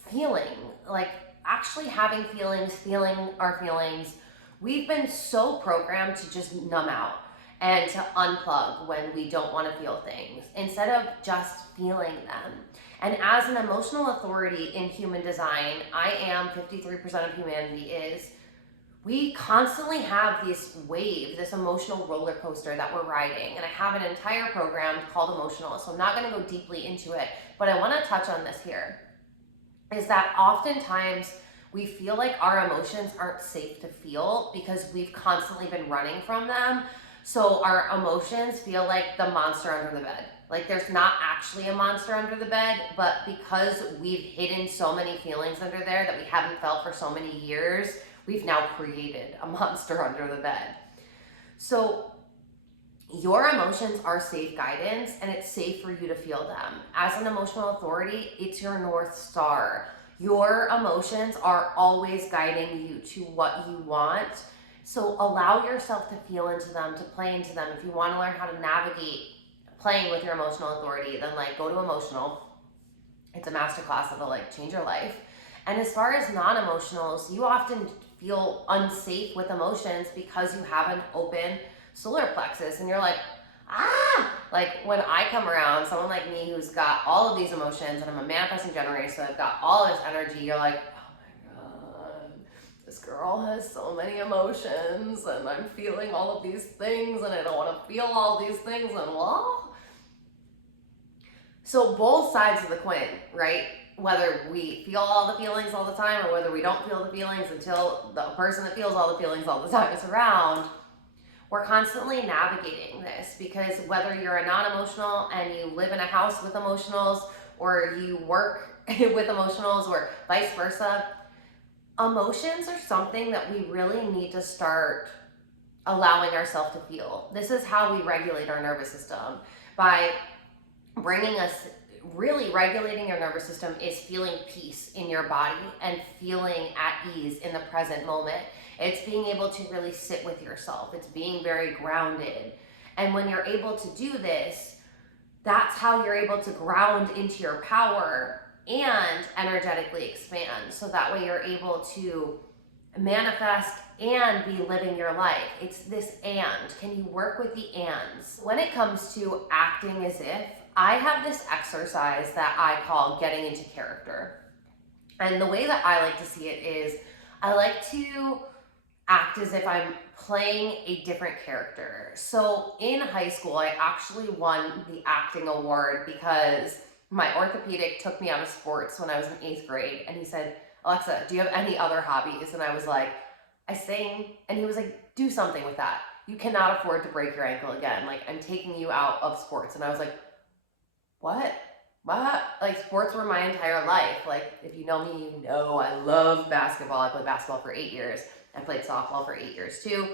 feeling, like actually having feelings, feeling our feelings. We've been so programmed to just numb out and to unplug when we don't want to feel things, instead of just feeling them. And as an emotional authority in human design, I am 53% of humanity is, we constantly have this wave, this emotional roller coaster that we're riding. And I have an entire program called Emotional, so I'm not going to go deeply into it, but I want to touch on this here, is that oftentimes we feel like our emotions aren't safe to feel because we've constantly been running from them. So our emotions feel like the monster under the bed. Like, there's not actually a monster under the bed, but because we've hidden so many feelings under there that we haven't felt for so many years, we've now created a monster under the bed. So your emotions are safe guidance, and it's safe for you to feel them. As an emotional authority, it's your North Star. Your emotions are always guiding you to what you want. So allow yourself to feel into them, to play into them. If you want to learn how to navigate playing with your emotional authority, then like, go to Emotional. It's a masterclass that'll like change your life. And as far as non-emotionals, you often feel unsafe with emotions because you have an open solar plexus, and you're like, ah! Like, when I come around someone like me who's got all of these emotions, and I'm a manifesting generator, so I've got all this energy, you're like, oh my God, this girl has so many emotions, and I'm feeling all of these things, and I don't want to feel all these things, and blah. So both sides of the coin, right? Whether we feel all the feelings all the time, or whether we don't feel the feelings until the person that feels all the feelings all the time is around, we're constantly navigating this, because whether you're a non-emotional and you live in a house with emotionals, or you work with emotionals, or vice versa, emotions are something that we really need to start allowing ourselves to feel. This is how we regulate our nervous system. By bringing us, really regulating your nervous system is feeling peace in your body and feeling at ease in the present moment. It's being able to really sit with yourself. It's being very grounded. And when you're able to do this, that's how you're able to ground into your power and energetically expand. So that way you're able to manifest and be living your life. It's this and. Can you work with the ands? When it comes to acting as if, I have this exercise that I call getting into character. And the way that I like to see it is, I like to act as if I'm playing a different character. So in high school, I actually won the acting award because my orthopedic took me out of sports when I was in 8th grade. And he said, Alexa, do you have any other hobbies? And I was like, I sing. And he was like, do something with that. You cannot afford to break your ankle again. Like, I'm taking you out of sports. And I was like, what? Like, sports were my entire life. Like, if you know me, you know I love basketball. I played basketball for 8 years. I played softball for 8 years too.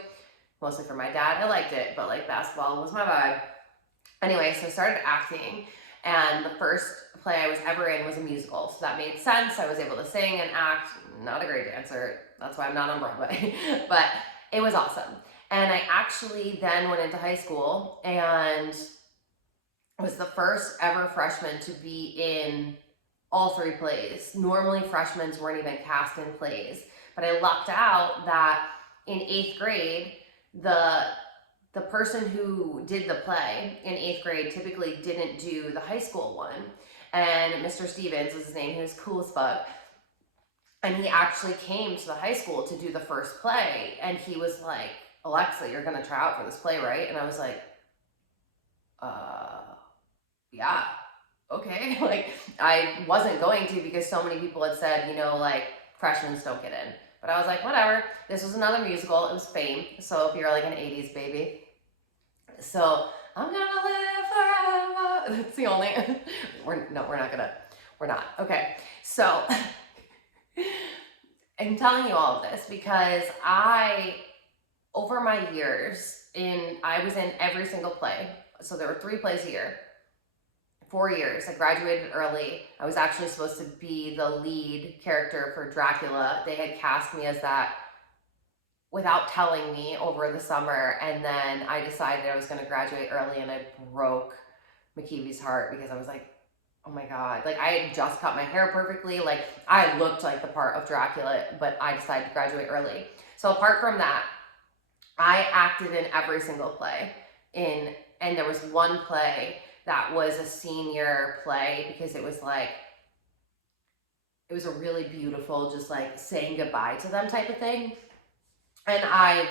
Mostly for my dad. I liked it, but like, basketball was my vibe. Anyway, so I started acting, and the first play I was ever in was a musical. So that made sense. I was able to sing and act. Not a great dancer. That's why I'm not on Broadway. But it was awesome. And I actually then went into high school and was the first ever freshman to be in all 3 plays. Normally freshmen weren't even cast in plays, but I lucked out that in 8th grade, the the person who did the play in 8th grade typically didn't do the high school one. And Mr. Stevens was his name, he was cool as fuck. And he actually came to the high school to do the first play. And he was like, Alexa, you're gonna try out for this play, right? And I was like, yeah, okay. Like, I wasn't going to because so many people had said, you know, like, freshmen don't get in. But I was like, whatever. This was another musical. It was Fame. So if you're like an 80s baby. So I'm gonna live forever. That's the only, we're not. Okay. So I'm telling you all of this because over my years I was in every single play. So there were 3 plays a year. 4 years. I graduated early. I was actually supposed to be the lead character for Dracula. They had cast me as that without telling me over the summer. And then I decided I was going to graduate early, and I broke McKeevy's heart because I was like, oh my God. Like, I had just cut my hair perfectly. Like, I looked like the part of Dracula, but I decided to graduate early. So apart from that, I acted in every single play and there was one play that was a senior play because it was a really beautiful, just like saying goodbye to them type of thing. And I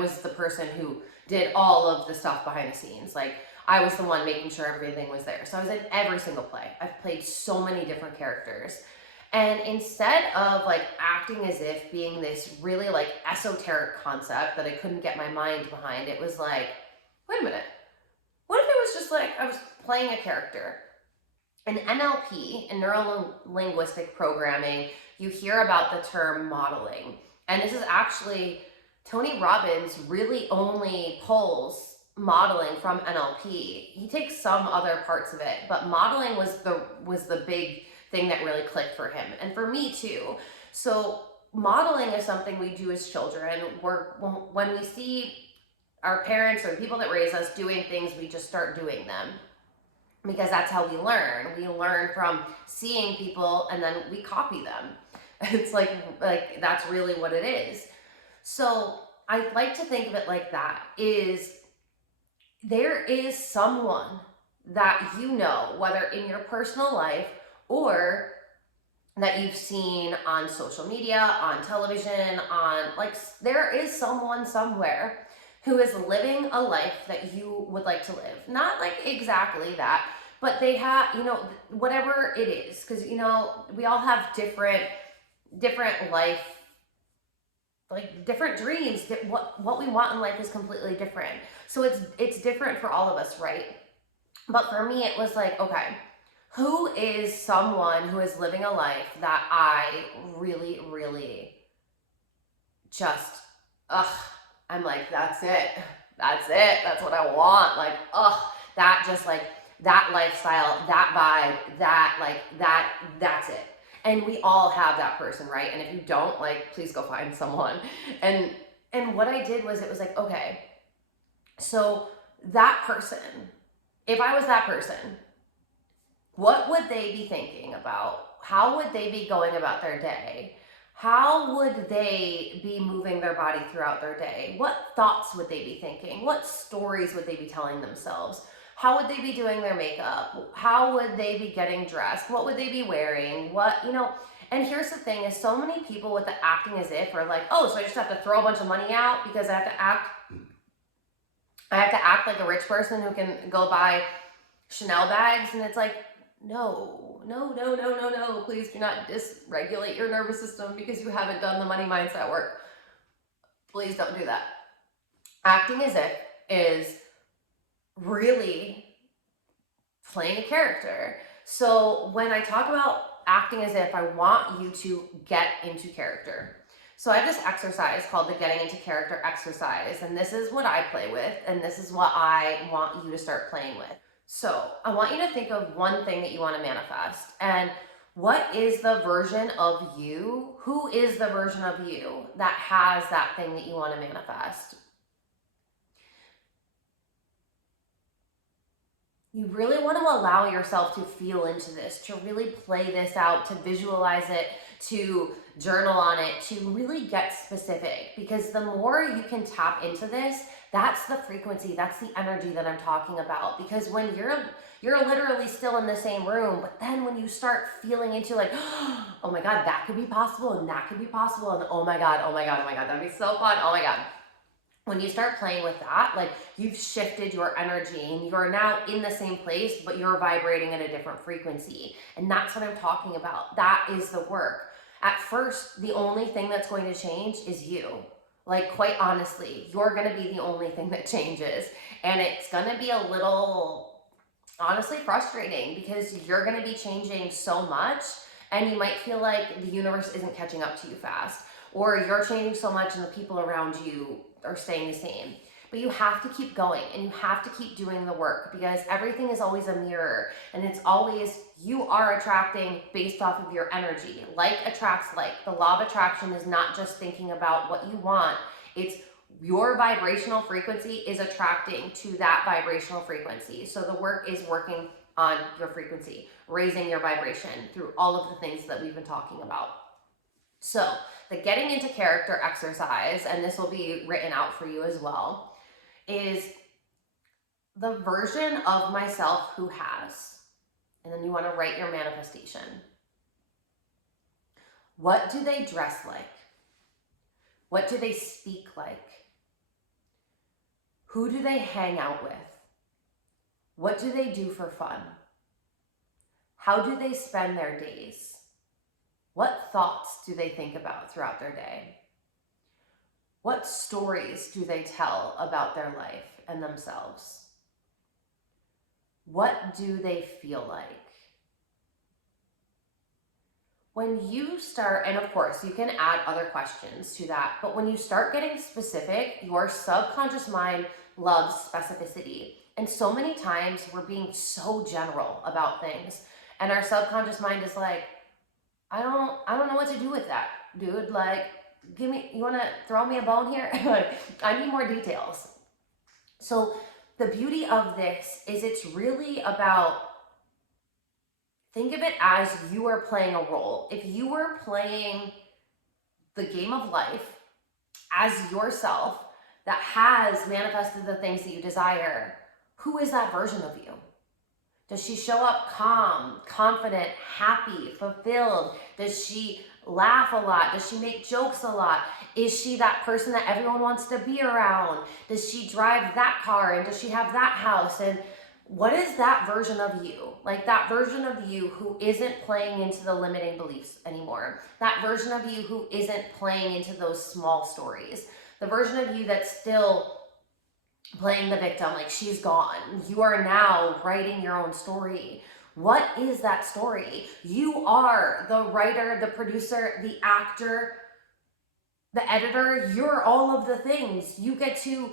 was the person who did all of the stuff behind the scenes. Like, I was the one making sure everything was there. So I was in every single play. I've played so many different characters. And instead of like acting as if being this really like esoteric concept that I couldn't get my mind behind, it was like, wait a minute. What if it was just like I was playing a character? In NLP, in neuro-linguistic programming, you hear about the term modeling. And this is actually, Tony Robbins really only pulls modeling from NLP. He takes some other parts of it, but modeling was the big thing that really clicked for him, and for me too. So modeling is something we do as children. When we see our parents or people that raise us doing things, we just start doing them because that's how we learn. We learn from seeing people and then we copy them. It's like that's really what it is. So I like to think of it like that, is there is someone that you know, whether in your personal life or that you've seen on social media, on television, there is someone somewhere who is living a life that you would like to live. Not like exactly that, but they have, whatever it is. Because, we all have different life, like different dreams. What we want in life is completely different. So it's different for all of us, right? But for me, it was like, okay, who is someone who is living a life that I really, really just, I'm like, that's it. That's what I want. Like, that just like, that lifestyle, that vibe, that's it. And we all have that person, right? And if you don't, like, please go find someone. And what I did was, it was like, okay, so that person, if I was that person, what would they be thinking about? How would they be going about their day? How would they be moving their body throughout their day? What thoughts would they be thinking? What stories would they be telling themselves? How would they be doing their makeup? How would they be getting dressed? What would they be wearing? And here's the thing, is so many people with the acting as if are like, oh, so I just have to throw a bunch of money out because I have to act like a rich person who can go buy Chanel bags. And it's like, no, please do not dysregulate your nervous system because you haven't done the money mindset work. Please don't do that. Acting as if is really playing a character. So when I talk about acting as if, I want you to get into character. So I have this exercise called the Getting Into Character exercise, and this is what I play with, and this is what I want you to start playing with. So I want you to think of one thing that you want to manifest, and what is the version of you? Who is the version of you that has that thing that you want to manifest? You really want to allow yourself to feel into this, to really play this out, to visualize it, to journal on it, to really get specific. Because the more you can tap into this, That's the frequency, that's the energy that I'm talking about. Because when you're literally still in the same room, but then when you start feeling into like, oh my God, that could be possible, and that could be possible, and oh my God, oh my God, oh my God, that'd be so fun, oh my God. When you start playing with that, like, you've shifted your energy and you're now in the same place, but you're vibrating at a different frequency. And that's what I'm talking about. That is the work. At first, the only thing that's going to change is you. Like, quite honestly, you're going to be the only thing that changes. And it's going to be a little, honestly, frustrating, because you're going to be changing so much, and you might feel like the universe isn't catching up to you fast, or you're changing so much and the people around you are staying the same. But you have to keep going, and you have to keep doing the work, because everything is always a mirror, and it's always, you are attracting based off of your energy. Like attracts like. The law of attraction is not just thinking about what you want, it's your vibrational frequency is attracting to that vibrational frequency. So the work is working on your frequency, raising your vibration through all of the things that we've been talking about. So the getting into character exercise, and this will be written out for you as well, is the version of myself who has, and then you want to write your manifestation. What do they dress like? What do they speak like? Who do they hang out with? What do they do for fun? How do they spend their days? What thoughts do they think about throughout their day? What stories do they tell about their life and themselves? What do they feel like? When you start, and of course you can add other questions to that, but when you start getting specific, your subconscious mind loves specificity. And so many times we're being so general about things, and our subconscious mind is like, I don't know what to do with that, dude. Like, you want to throw me a bone here? I need more details. So the beauty of this is it's really about, think of it as you are playing a role. If you were playing the game of life as yourself that has manifested the things that you desire, who is that version of you? Does she show up calm, confident, happy, fulfilled? Does she laugh a lot? Does she make jokes a lot? Is she that person that everyone wants to be around? Does she drive that car, and does she have that house? And what is that version of you? Like, that version of you who isn't playing into the limiting beliefs anymore. That version of you who isn't playing into those small stories. The version of you that's still playing the victim, like she's gone. You are now writing your own story. What is that story? You are the writer, the producer, the actor, the editor. You're all of the things. You get to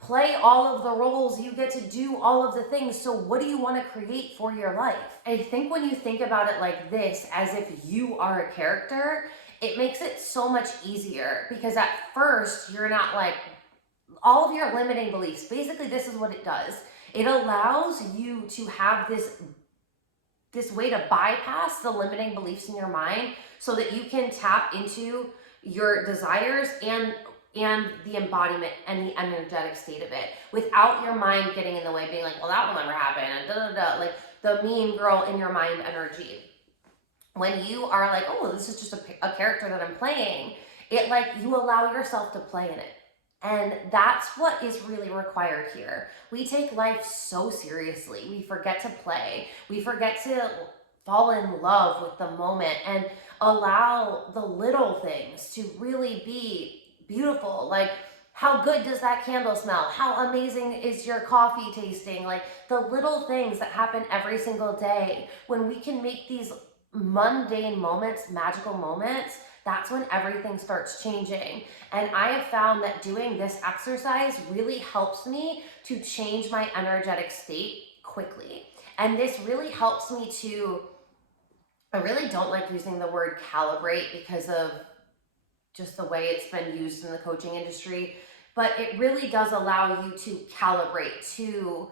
play all of the roles. You get to do all of the things. So what do you want to create for your life? I think when you think about it like this, as if you are a character, it makes it so much easier, because at first you're not like, all of your limiting beliefs, basically this is what it does. It allows you to have this way to bypass the limiting beliefs in your mind, so that you can tap into your desires and the embodiment and the energetic state of it, without your mind getting in the way, being like, well, that will never happen, and da da da, like the mean girl in your mind energy. When you are like, oh, this is just a character that I'm playing, it, like, you allow yourself to play in it. And that's what is really required here. We take life so seriously. We forget to play. We forget to fall in love with the moment and allow the little things to really be beautiful. Like, how good does that candle smell? How amazing is your coffee tasting? Like, the little things that happen every single day. When we can make these mundane moments, magical moments, that's when everything starts changing. And I have found that doing this exercise really helps me to change my energetic state quickly. And this really helps me to, I really don't like using the word calibrate because of just the way it's been used in the coaching industry, but it really does allow you to calibrate to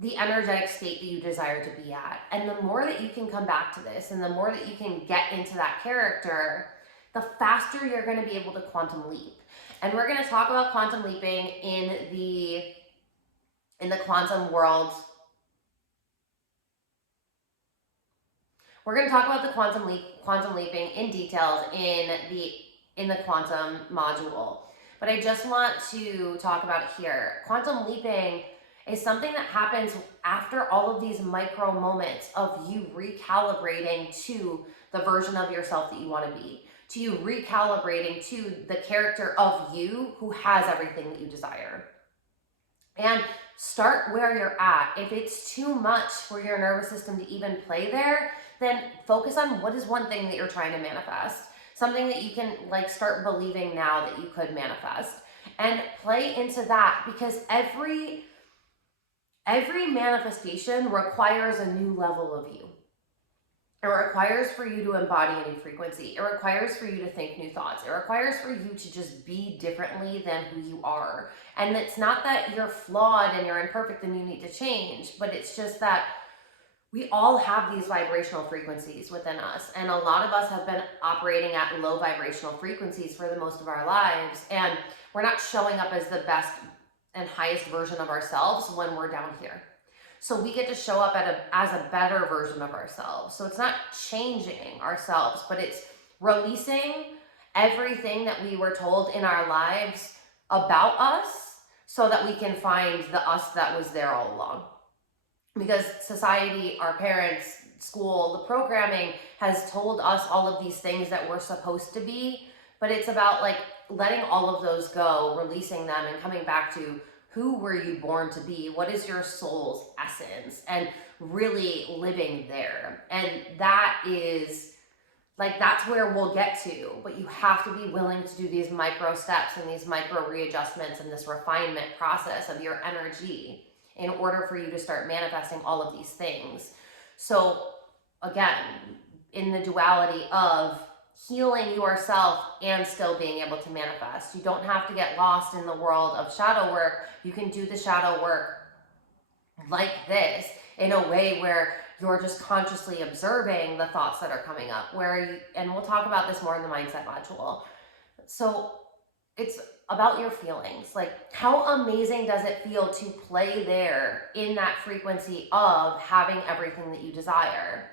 the energetic state that you desire to be at. And the more that you can come back to this, and the more that you can get into that character, the faster you're going to be able to quantum leap. And we're going to talk about quantum leaping in the quantum world. We're going to talk about the quantum leaping in details in the quantum module. But I just want to talk about it here. Quantum leaping is something that happens after all of these micro moments of you recalibrating to the version of yourself that you want to be, to you recalibrating to the character of you who has everything that you desire. And start where you're at. If it's too much for your nervous system to even play there, then focus on what is one thing that you're trying to manifest. Something that you can like start believing now that you could manifest. And play into that, because every manifestation requires a new level of you. It requires for you to embody a new frequency. It requires for you to think new thoughts. It requires for you to just be differently than who you are. And it's not that you're flawed and you're imperfect and you need to change, but it's just that we all have these vibrational frequencies within us. And a lot of us have been operating at low vibrational frequencies for the most of our lives. And we're not showing up as the best and highest version of ourselves when we're down here. So we get to show up as a better version of ourselves. So it's not changing ourselves, but it's releasing everything that we were told in our lives about us so that we can find the us that was there all along. Because society, our parents, school, the programming has told us all of these things that we're supposed to be, but it's about like letting all of those go, releasing them, and coming back to who were you born to be? What is your soul's essence? And really living there. And that is like, that's where we'll get to, but you have to be willing to do these micro steps and these micro readjustments and this refinement process of your energy in order for you to start manifesting all of these things. So again, in the duality of healing yourself and still being able to manifest. You don't have to get lost in the world of shadow work. You can do the shadow work like this in a way where you're just consciously observing the thoughts that are coming up, and we'll talk about this more in the mindset module. So it's about your feelings. Like, how amazing does it feel to play there in that frequency of having everything that you desire?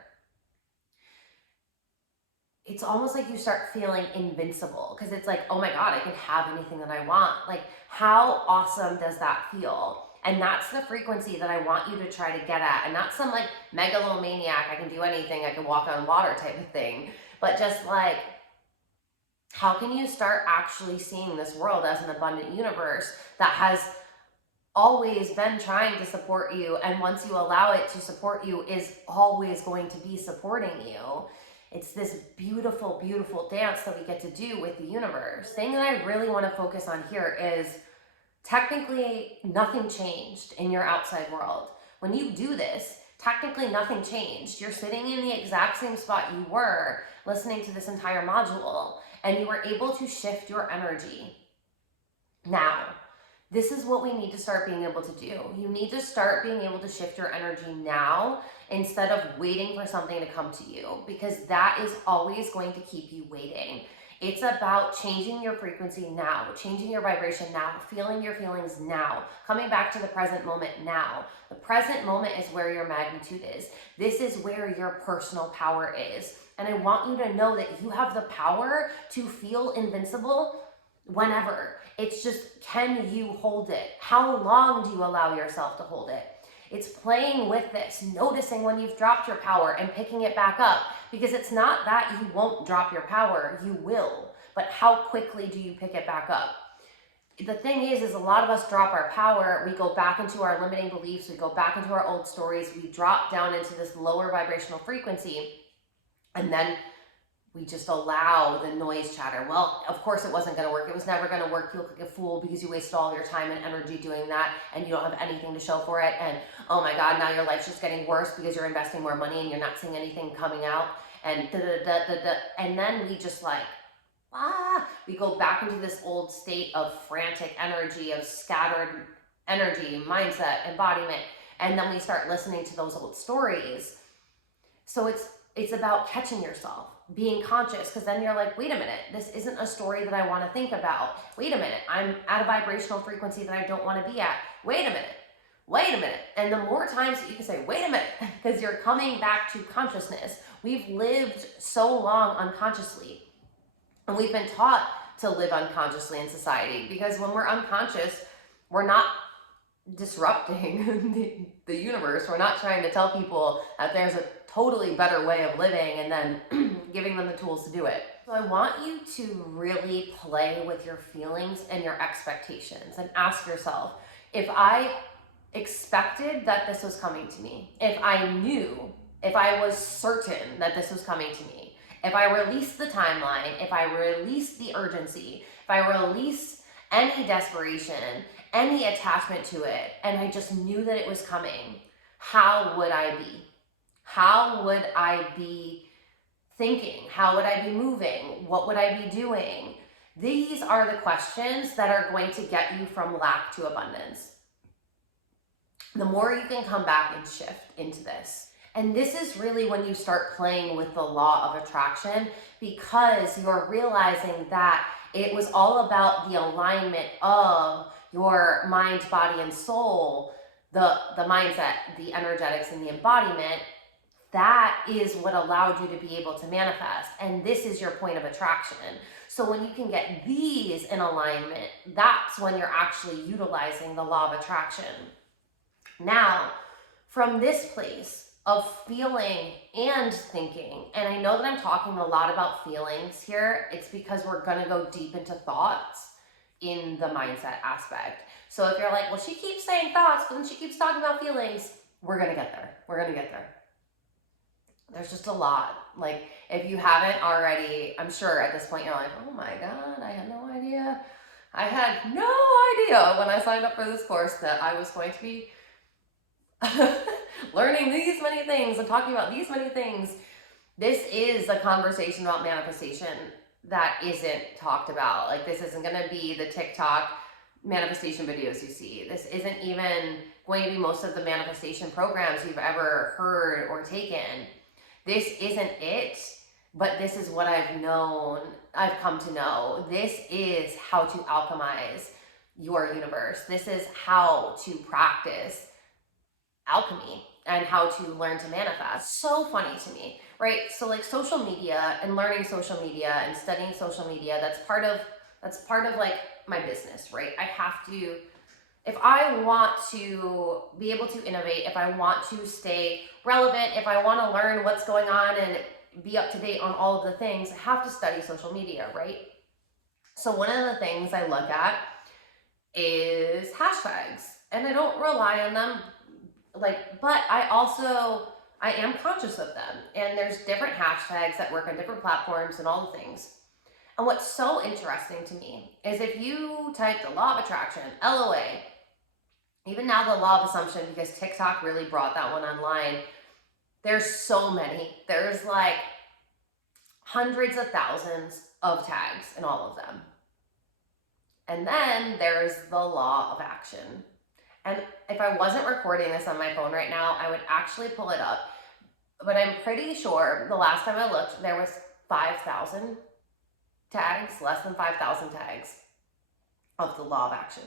It's almost like you start feeling invincible, because it's like, oh my God, I can have anything that I want. Like, how awesome does that feel? And that's the frequency that I want you to try to get at. And not some like megalomaniac, I can do anything, I can walk on water type of thing. But just like, how can you start actually seeing this world as an abundant universe that has always been trying to support you, and once you allow it to support you, is always going to be supporting you? It's this beautiful, beautiful dance that we get to do with the universe. The thing that I really want to focus on here is technically nothing changed in your outside world. When you do this, technically nothing changed. You're sitting in the exact same spot you were listening to this entire module, and you were able to shift your energy. Now, this is what we need to start being able to do. You need to start being able to shift your energy now instead of waiting for something to come to you, because that is always going to keep you waiting. It's about changing your frequency now, changing your vibration now, feeling your feelings now, coming back to the present moment now. The present moment is where your magnitude is. This is where your personal power is. And I want you to know that you have the power to feel invincible whenever. It's just, can you hold it? How long do you allow yourself to hold it? It's playing with this, noticing when you've dropped your power and picking it back up, because it's not that you won't drop your power, you will, but how quickly do you pick it back up? The thing is a lot of us drop our power, we go back into our limiting beliefs, we go back into our old stories, we drop down into this lower vibrational frequency, and then we just allow the noise chatter. Well, of course it wasn't going to work. It was never going to work. You look like a fool because you wasted all your time and energy doing that, and you don't have anything to show for it. And oh my God, now your life's just getting worse because you're investing more money and you're not seeing anything coming out. And and then we just like, we go back into this old state of frantic energy, of scattered energy, mindset, embodiment. And then we start listening to those old stories. So it's about catching yourself. being conscious, because then you're like, wait a minute, this isn't a story that I want to think about. Wait a minute, I'm at a vibrational frequency that I don't want to be at. Wait a minute. Wait a minute. And the more times that you can say, wait a minute, because you're coming back to consciousness. We've lived so long unconsciously, and we've been taught to live unconsciously in society, because when we're unconscious, we're not disrupting the universe. We're not trying to tell people that there's a totally better way of living and then giving them the tools to do it. So I want you to really play with your feelings and your expectations and ask yourself, if I expected that this was coming to me, if I knew, if I was certain that this was coming to me, if I released the timeline, if I released the urgency, if I released any desperation, any attachment to it, and I just knew that it was coming, how would I be? How would I be thinking? How would I be moving? What would I be doing? These are the questions that are going to get you from lack to abundance. The more you can come back and shift into this. And this is really when you start playing with the law of attraction, because you're realizing that it was all about the alignment of your mind, body, and soul, the mindset, the energetics, and the embodiment. That is what allowed you to be able to manifest. And this is your point of attraction. So when you can get these in alignment, that's when you're actually utilizing the law of attraction. Now, from this place of feeling and thinking, and I know that I'm talking a lot about feelings here, it's because we're going to go deep into thoughts in the mindset aspect. So if you're like, well, she keeps saying thoughts, but then she keeps talking about feelings, we're going to get there. We're going to get there. There's just a lot. Like, if you haven't already, I'm sure at this point you're like, oh my God, I had no idea. I had no idea when I signed up for this course that I was going to be learning these many things and talking about these many things. This is a conversation about manifestation that isn't talked about. Like, this isn't going to be the TikTok manifestation videos you see. This isn't even going to be most of the manifestation programs you've ever heard or taken. This isn't it, but this is what I've come to know. This is how to alchemize your universe. This is how to practice alchemy and how to learn to manifest. So funny to me, right? So like social media and learning social media and studying social media, that's part of like my business, right? I have to, if I want to be able to innovate, if I want to stay relevant, if I want to learn what's going on and be up to date on all of the things, I have to study social media, right? So one of the things I look at is hashtags, and I don't rely on them, but I am conscious of them, and there's different hashtags that work on different platforms and all the things. And what's so interesting to me is if you type the law of attraction, LOA, even now the law of assumption, because TikTok really brought that one online, there's so many. There's like hundreds of thousands of tags in all of them. And then there's the law of action. And if I wasn't recording this on my phone right now, I would actually pull it up. But I'm pretty sure the last time I looked, there was 5,000 tags, less than 5,000 tags of the law of action.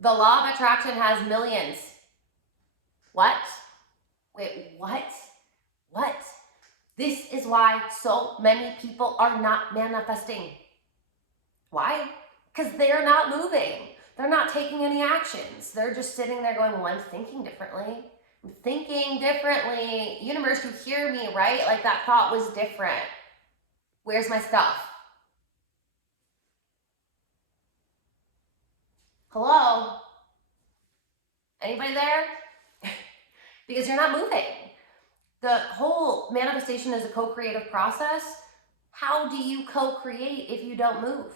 The law of attraction has millions. What? Wait, what? What? This is why so many people are not manifesting. Why? Because they're not moving. They're not taking any actions. They're just sitting there going, well, I'm thinking differently. I'm thinking differently. Universe, you hear me, right? Like that thought was different. Where's my stuff? Hello? Anybody there? Because you're not moving. The whole manifestation is a co-creative process. How do you co-create if you don't move?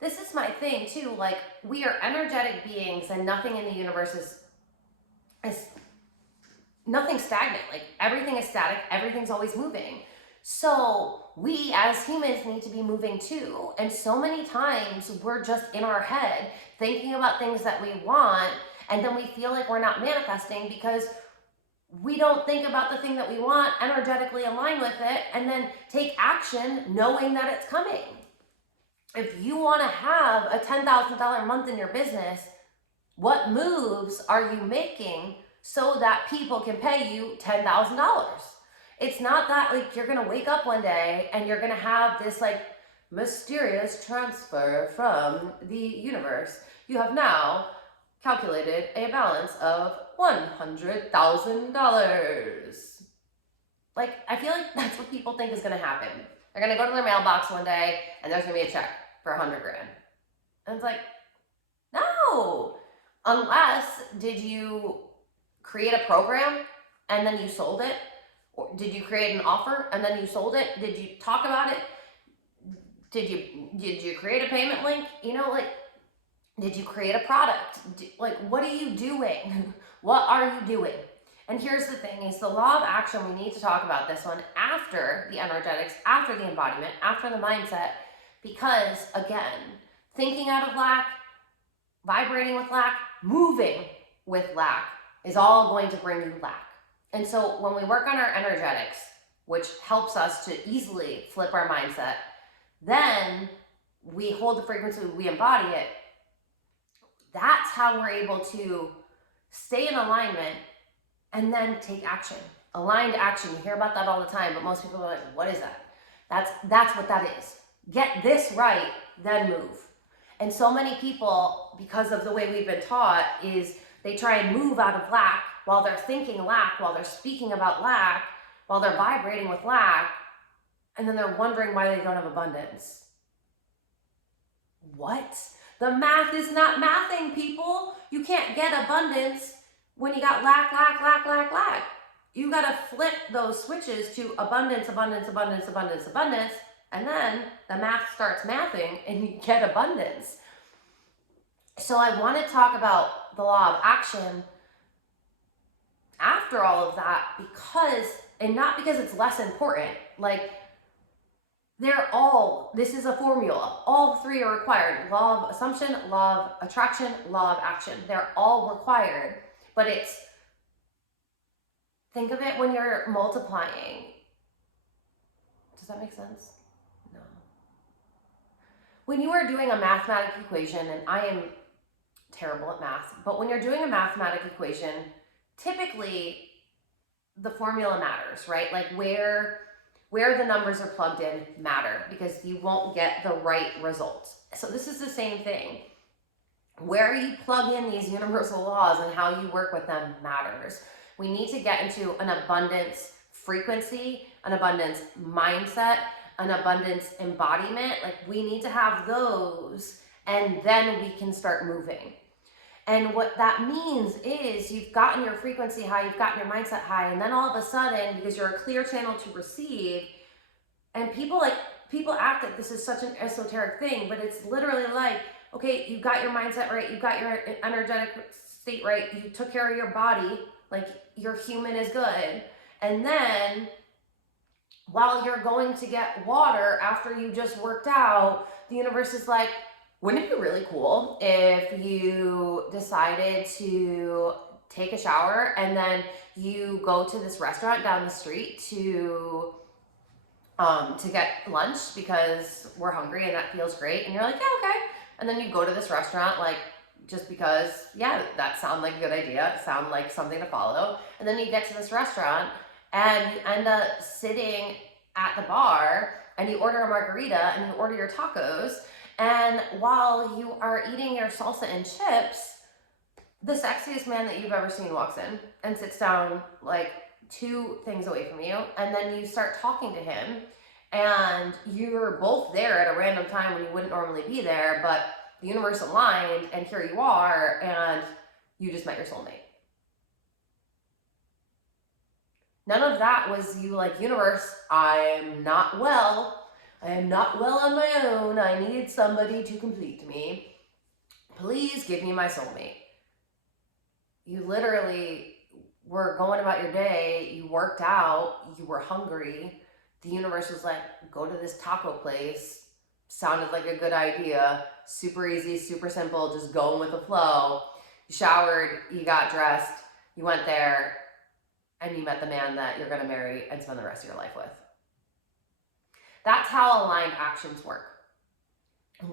This is my thing too. Like, we are energetic beings, and nothing in the universe is nothing stagnant. Like, everything is static. Everything's always moving. So we as humans need to be moving too. And so many times we're just in our head thinking about things that we want, and then we feel like we're not manifesting because we don't think about the thing that we want, energetically align with it, and then take action knowing that it's coming. If you want to have a $10,000 month in your business, what moves are you making so that people can pay you $10,000? It's not that like you're going to wake up one day and you're going to have this like mysterious transfer from the universe. You have now calculated a balance of $100,000. Like, I feel like that's what people think is going to happen. They're going to go to their mailbox one day and there's going to be a check for 100 grand. And it's like, no, unless did you create a program and then you sold it? Or did you create an offer and then you sold it? Did you talk about it? Did you create a payment link? You know, like, did you create a product? Like, what are you doing? What are you doing? And here's the thing is the law of action, we need to talk about this one after the energetics, after the embodiment, after the mindset, because again, thinking out of lack, vibrating with lack, moving with lack is all going to bring you lack. And so when we work on our energetics, which helps us to easily flip our mindset, then we hold the frequency, we embody it. That's how we're able to stay in alignment and then take action. Aligned action, you hear about that all the time, but most people are like, what is that? That's what that is. Get this right, then move. And so many people, because of the way we've been taught, is they try and move out of lack while they're thinking lack, while they're speaking about lack, while they're vibrating with lack, and then they're wondering why they don't have abundance. What? The math is not mathing, people. You can't get abundance when you got lack, lack, lack, lack, lack. You got to flip those switches to abundance, abundance, abundance, abundance, abundance, and then the math starts mathing and you get abundance. So I want to talk about the law of action after all of that because, and not because it's less important, like this is a formula. All three are required. Law of assumption, law of attraction, law of action. They're all required, but think of it when you're multiplying. Does that make sense? No. When you are doing a mathematical equation, and I am terrible at math, but when you're doing a mathematical equation, typically the formula matters, right? Like where the numbers are plugged in matter because you won't get the right result. So this is the same thing. Where you plug in these universal laws and how you work with them matters. We need to get into an abundance frequency, an abundance mindset, an abundance embodiment. Like we need to have those and then we can start moving. And what that means is you've gotten your frequency high, you've gotten your mindset high, and then all of a sudden, because you're a clear channel to receive, and people act like this is such an esoteric thing, but it's literally like, okay, you got your mindset right, you got your energetic state right, you took care of your body, like your human is good, and then while you're going to get water after you just worked out, the universe is like, wouldn't it be really cool if you decided to take a shower and then you go to this restaurant down the street to get lunch because we're hungry and that feels great, and you're like, yeah, okay, and then you go to this restaurant like just because, yeah, that sounds like a good idea, it sounds like something to follow, and then you get to this restaurant and you end up sitting at the bar and you order a margarita and you order your tacos. And while you are eating your salsa and chips, the sexiest man that you've ever seen walks in and sits down like 2 things away from you. And then you start talking to him and you're both there at a random time when you wouldn't normally be there, but the universe aligned and here you are and you just met your soulmate. None of that was you like, universe, I'm not well. I am not well on my own. I need somebody to complete me. Please give me my soulmate. You literally were going about your day. You worked out. You were hungry. The universe was like, go to this taco place. Sounded like a good idea. Super easy, super simple, just going with the flow. You showered, you got dressed, you went there, and you met the man that you're going to marry and spend the rest of your life with. That's how aligned actions work.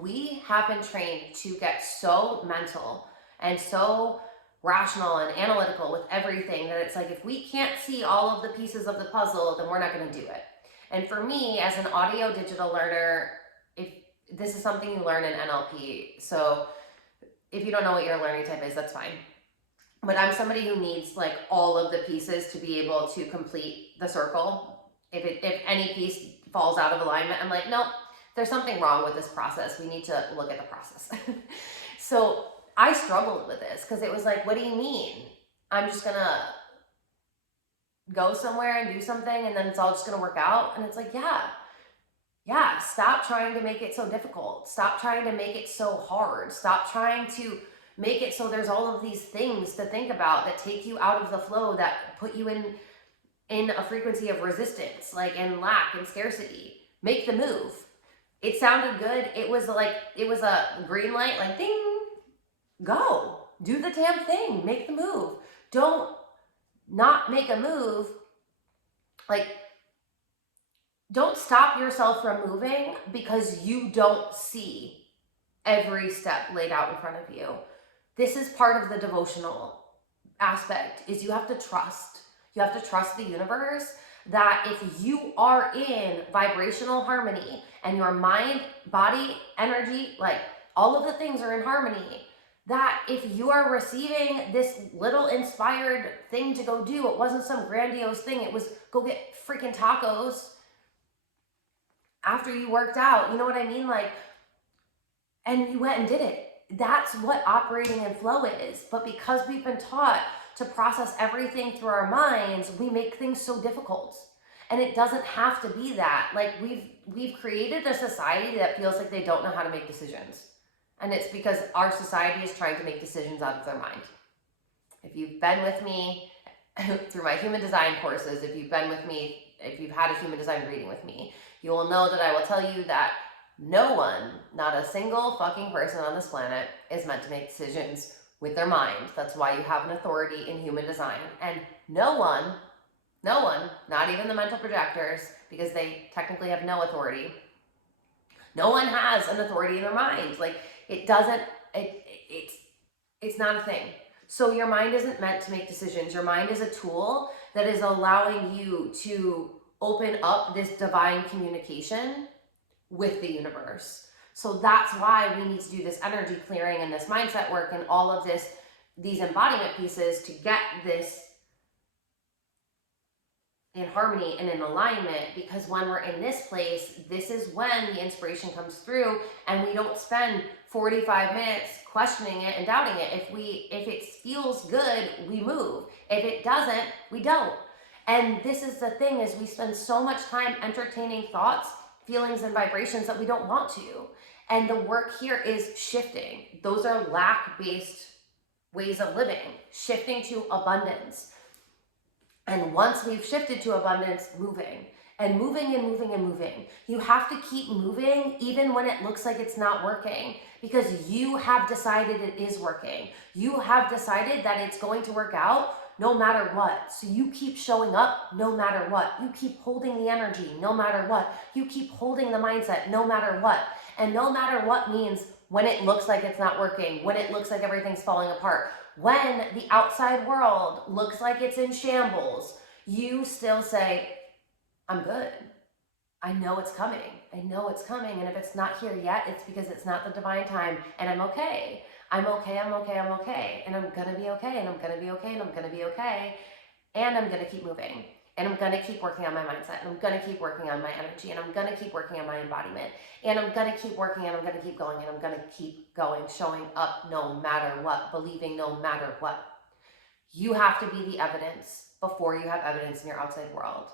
We have been trained to get so mental and so rational and analytical with everything that it's like, if we can't see all of the pieces of the puzzle, then we're not going to do it. And for me, as an audio digital learner, if this is something you learn in NLP, so if you don't know what your learning type is, that's fine. But I'm somebody who needs like all of the pieces to be able to complete the circle. If any piece falls out of alignment, I'm like, nope, there's something wrong with this process. We need to look at the process. So I struggled with this because it was like, what do you mean? I'm just gonna go somewhere and do something and then it's all just gonna work out? And it's like, yeah, stop trying to make it so difficult. Stop trying to make it so hard. Stop trying to make it so there's all of these things to think about that take you out of the flow, that put you in a frequency of resistance, like in lack and scarcity. Make the move. It sounded good. It was a green light, like ding, go. Do the damn thing. Make the move. Don't not make a move. Like, don't stop yourself from moving because you don't see every step laid out in front of you. This is part of the devotional aspect, is you have to trust. You have to trust the universe that if you are in vibrational harmony and your mind, body, energy, like all of the things are in harmony, that if you are receiving this little inspired thing to go do, it wasn't some grandiose thing, it was go get freaking tacos after you worked out, you know what I mean? Like, and you went and did it. That's what operating in flow is. But because we've been taught to process everything through our minds, we make things so difficult. And it doesn't have to be that. Like, we've created a society that feels like they don't know how to make decisions. And it's because our society is trying to make decisions out of their mind. If you've been with me through my human design courses, if you've been with me, if you've had a human design reading with me, you will know that I will tell you that no one, not a single fucking person on this planet, is meant to make decisions with their mind. That's why you have an authority in human design. And no one, not even the mental projectors, because they technically have no authority. No one has an authority in their mind. Like, it's not a thing. So your mind isn't meant to make decisions. Your mind is a tool that is allowing you to open up this divine communication with the universe. So that's why we need to do this energy clearing and this mindset work and all of these embodiment pieces to get this in harmony and in alignment, because when we're in this place, this is when the inspiration comes through and we don't spend 45 minutes questioning it and doubting it. If it feels good, we move. If it doesn't, we don't. And this is the thing, is we spend so much time entertaining thoughts, feelings, and vibrations that we don't want to. And the work here is shifting. Those are lack-based ways of living, shifting to abundance. And once we've shifted to abundance, moving and moving and moving and moving. You have to keep moving even when it looks like it's not working, because you have decided it is working. You have decided that it's going to work out no matter what. So you keep showing up no matter what. You keep holding the energy no matter what. You keep holding the mindset no matter what. And no matter what means when it looks like it's not working, when it looks like everything's falling apart, when the outside world looks like it's in shambles, you still say, I'm good. I know it's coming. I know it's coming. And if it's not here yet, it's because it's not the divine time. And I'm okay. I'm okay. I'm okay. I'm okay. And I'm going to be okay. And I'm going to be okay. And I'm going to be okay. And I'm going to keep moving. And I'm going to keep working on my mindset. And I'm going to keep working on my energy. And I'm going to keep working on my embodiment. And I'm going to keep working. And I'm going to keep going. And I'm going to keep going, showing up no matter what, believing no matter what. You have to be the evidence before you have evidence in your outside world.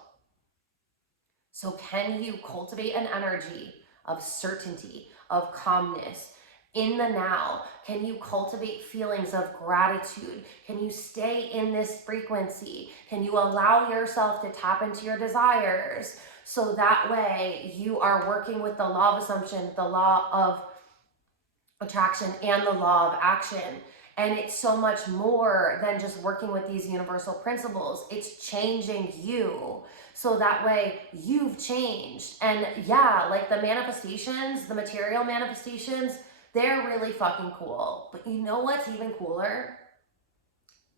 So can you cultivate an energy of certainty, of calmness in the now? Can you cultivate feelings of gratitude? Can you stay in this frequency? Can you allow yourself to tap into your desires? So that way you are working with the law of assumption, the law of attraction, and the law of action. And it's so much more than just working with these universal principles. It's changing you. So that way you've changed. And yeah, like the manifestations, the material manifestations, they're really fucking cool. But you know what's even cooler?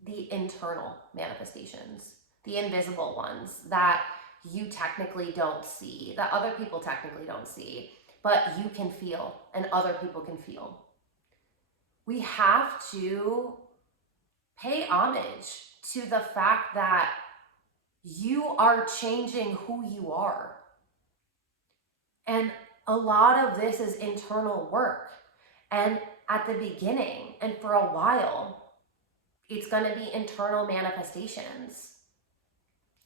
The internal manifestations, the invisible ones that you technically don't see, that other people technically don't see, but you can feel and other people can feel. We have to pay homage to the fact that you are changing who you are. And a lot of this is internal work. And at the beginning and for a while, it's going to be internal manifestations.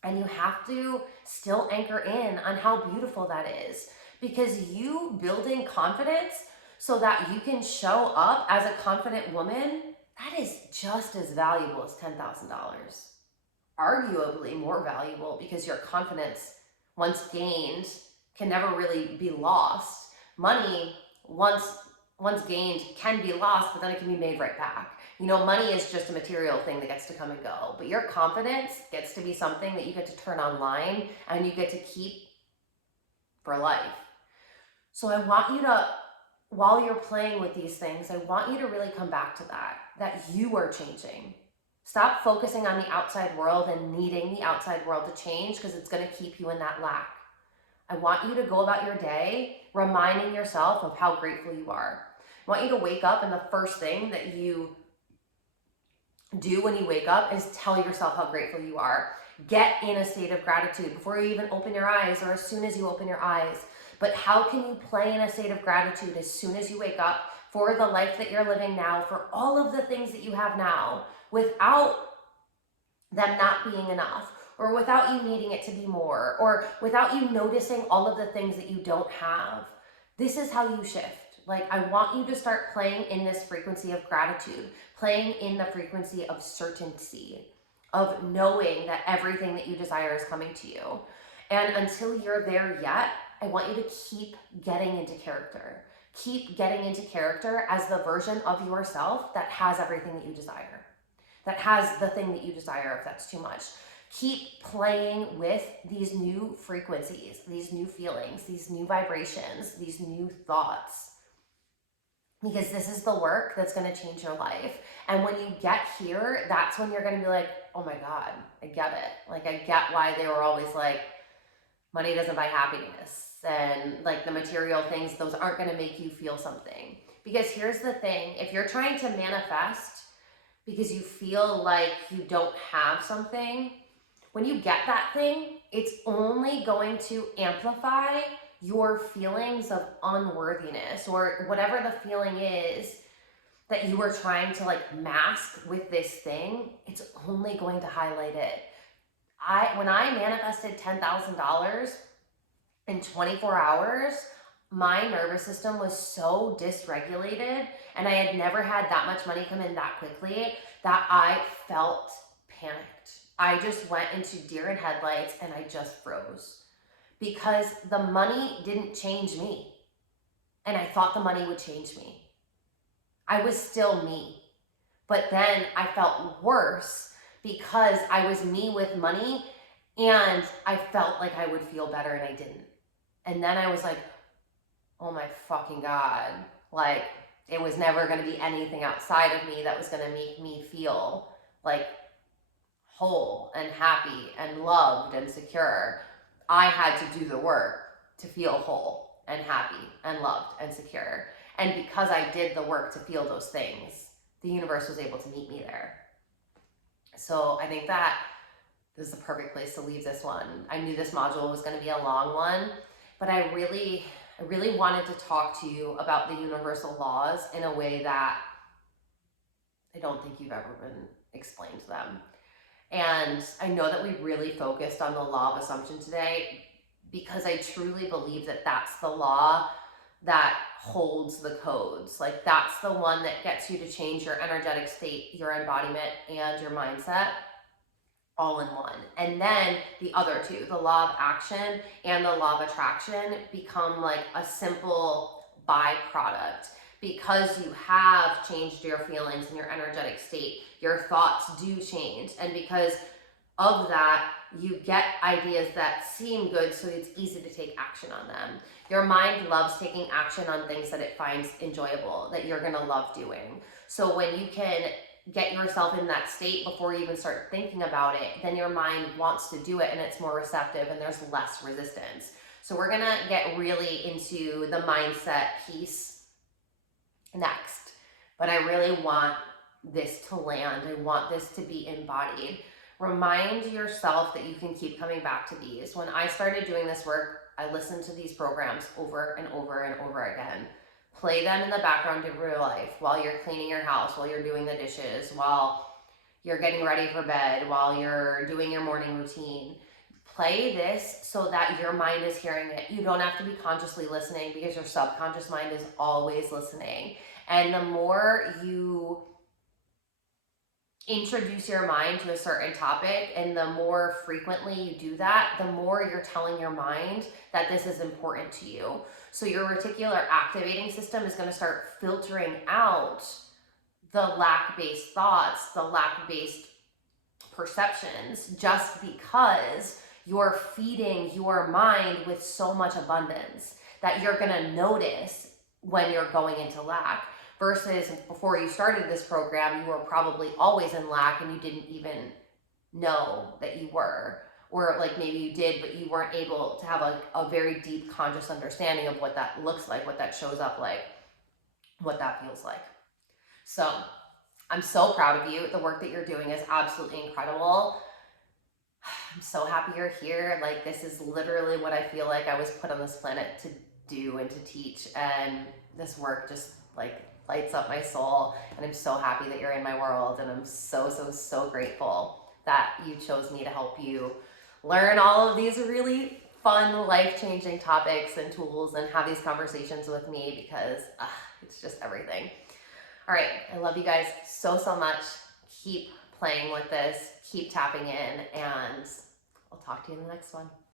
And you have to still anchor in on how beautiful that is. Because you building confidence so that you can show up as a confident woman, that is just as valuable as $10,000. Arguably more valuable, because your confidence, once gained, can never really be lost. Money, once gained, can be lost, but then it can be made right back. You know, money is just a material thing that gets to come and go, but your confidence gets to be something that you get to turn online and you get to keep for life. So I want you to, while you're playing with these things, I want you to really come back to that you are changing. Stop focusing on the outside world and needing the outside world to change, because it's going to keep you in that lack. I want you to go about your day reminding yourself of how grateful you are. I want you to wake up, and the first thing that you do when you wake up is tell yourself how grateful you are. Get in a state of gratitude before you even open your eyes, or as soon as you open your eyes. But how can you play in a state of gratitude as soon as you wake up for the life that you're living now, for all of the things that you have now, without them not being enough, or without you needing it to be more, or without you noticing all of the things that you don't have? This is how you shift. Like, I want you to start playing in this frequency of gratitude, playing in the frequency of certainty, of knowing that everything that you desire is coming to you. And until you're there yet, I want you to keep getting into character. Keep getting into character as the version of yourself that has everything that you desire, that has the thing that you desire if that's too much. Keep playing with these new frequencies, these new feelings, these new vibrations, these new thoughts, because this is the work that's going to change your life. And when you get here, that's when you're going to be like, oh my God, I get it. Like, I get why they were always like, money doesn't buy happiness. And like the material things, those aren't going to make you feel something. Because here's the thing, if you're trying to manifest because you feel like you don't have something, when you get that thing, it's only going to amplify your feelings of unworthiness, or whatever the feeling is that you were trying to like mask with this thing. It's only going to highlight it. When I manifested $10,000 in 24 hours, my nervous system was so dysregulated, and I had never had that much money come in that quickly, that I felt panicked. I just went into deer in headlights and I just froze, because the money didn't change me. And I thought the money would change me. I was still me. But then I felt worse because I was me with money, and I felt like I would feel better and I didn't. And then I was like, oh my fucking God. Like, it was never going to be anything outside of me that was going to make me feel like whole and happy and loved and secure. I had to do the work to feel whole and happy and loved and secure. And because I did the work to feel those things, the universe was able to meet me there. So I think that this is the perfect place to leave this one. I knew this module was going to be a long one, but I really wanted to talk to you about the universal laws in a way that I don't think you've ever been explained to them. And I know that we really focused on the law of assumption today, because I truly believe that that's the law that holds the codes. Like, that's the one that gets you to change your energetic state, your embodiment, and your mindset all in one. And then the other two, the law of action and the law of attraction, become like a simple byproduct, Because you have changed your feelings and your energetic state, your thoughts do change. And because of that, you get ideas that seem good, so it's easy to take action on them. Your mind loves taking action on things that it finds enjoyable, that you're gonna love doing. So when you can get yourself in that state before you even start thinking about it, then your mind wants to do it and it's more receptive and there's less resistance. So we're gonna get really into the mindset piece next. But I really want this to land. I want this to be embodied. Remind yourself that you can keep coming back to these. When I started doing this work, I listened to these programs over and over and over again. Play them in the background of your life while you're cleaning your house, while you're doing the dishes, while you're getting ready for bed, while you're doing your morning routine. Play this so that your mind is hearing it. You don't have to be consciously listening because your subconscious mind is always listening. And the more you introduce your mind to a certain topic and the more frequently you do that, the more you're telling your mind that this is important to you. So your reticular activating system is going to start filtering out the lack-based thoughts, the lack-based perceptions, just because you're feeding your mind with so much abundance that you're going to notice when you're going into lack. Versus before you started this program, you were probably always in lack and you didn't even know that you were. Or like maybe you did, but you weren't able to have a very deep conscious understanding of what that looks like, what that shows up like, what that feels like. So I'm so proud of you. The work that you're doing is absolutely incredible. I'm so happy you're here. Like, this is literally what I feel like I was put on this planet to do and to teach. And this work just like lights up my soul, and I'm so happy that you're in my world, and I'm so grateful that you chose me to help you learn all of these really fun, life-changing topics and tools and have these conversations with me, because it's just everything. All right, I love you guys so much. Keep playing with this, keep tapping in, and I'll talk to you in the next one.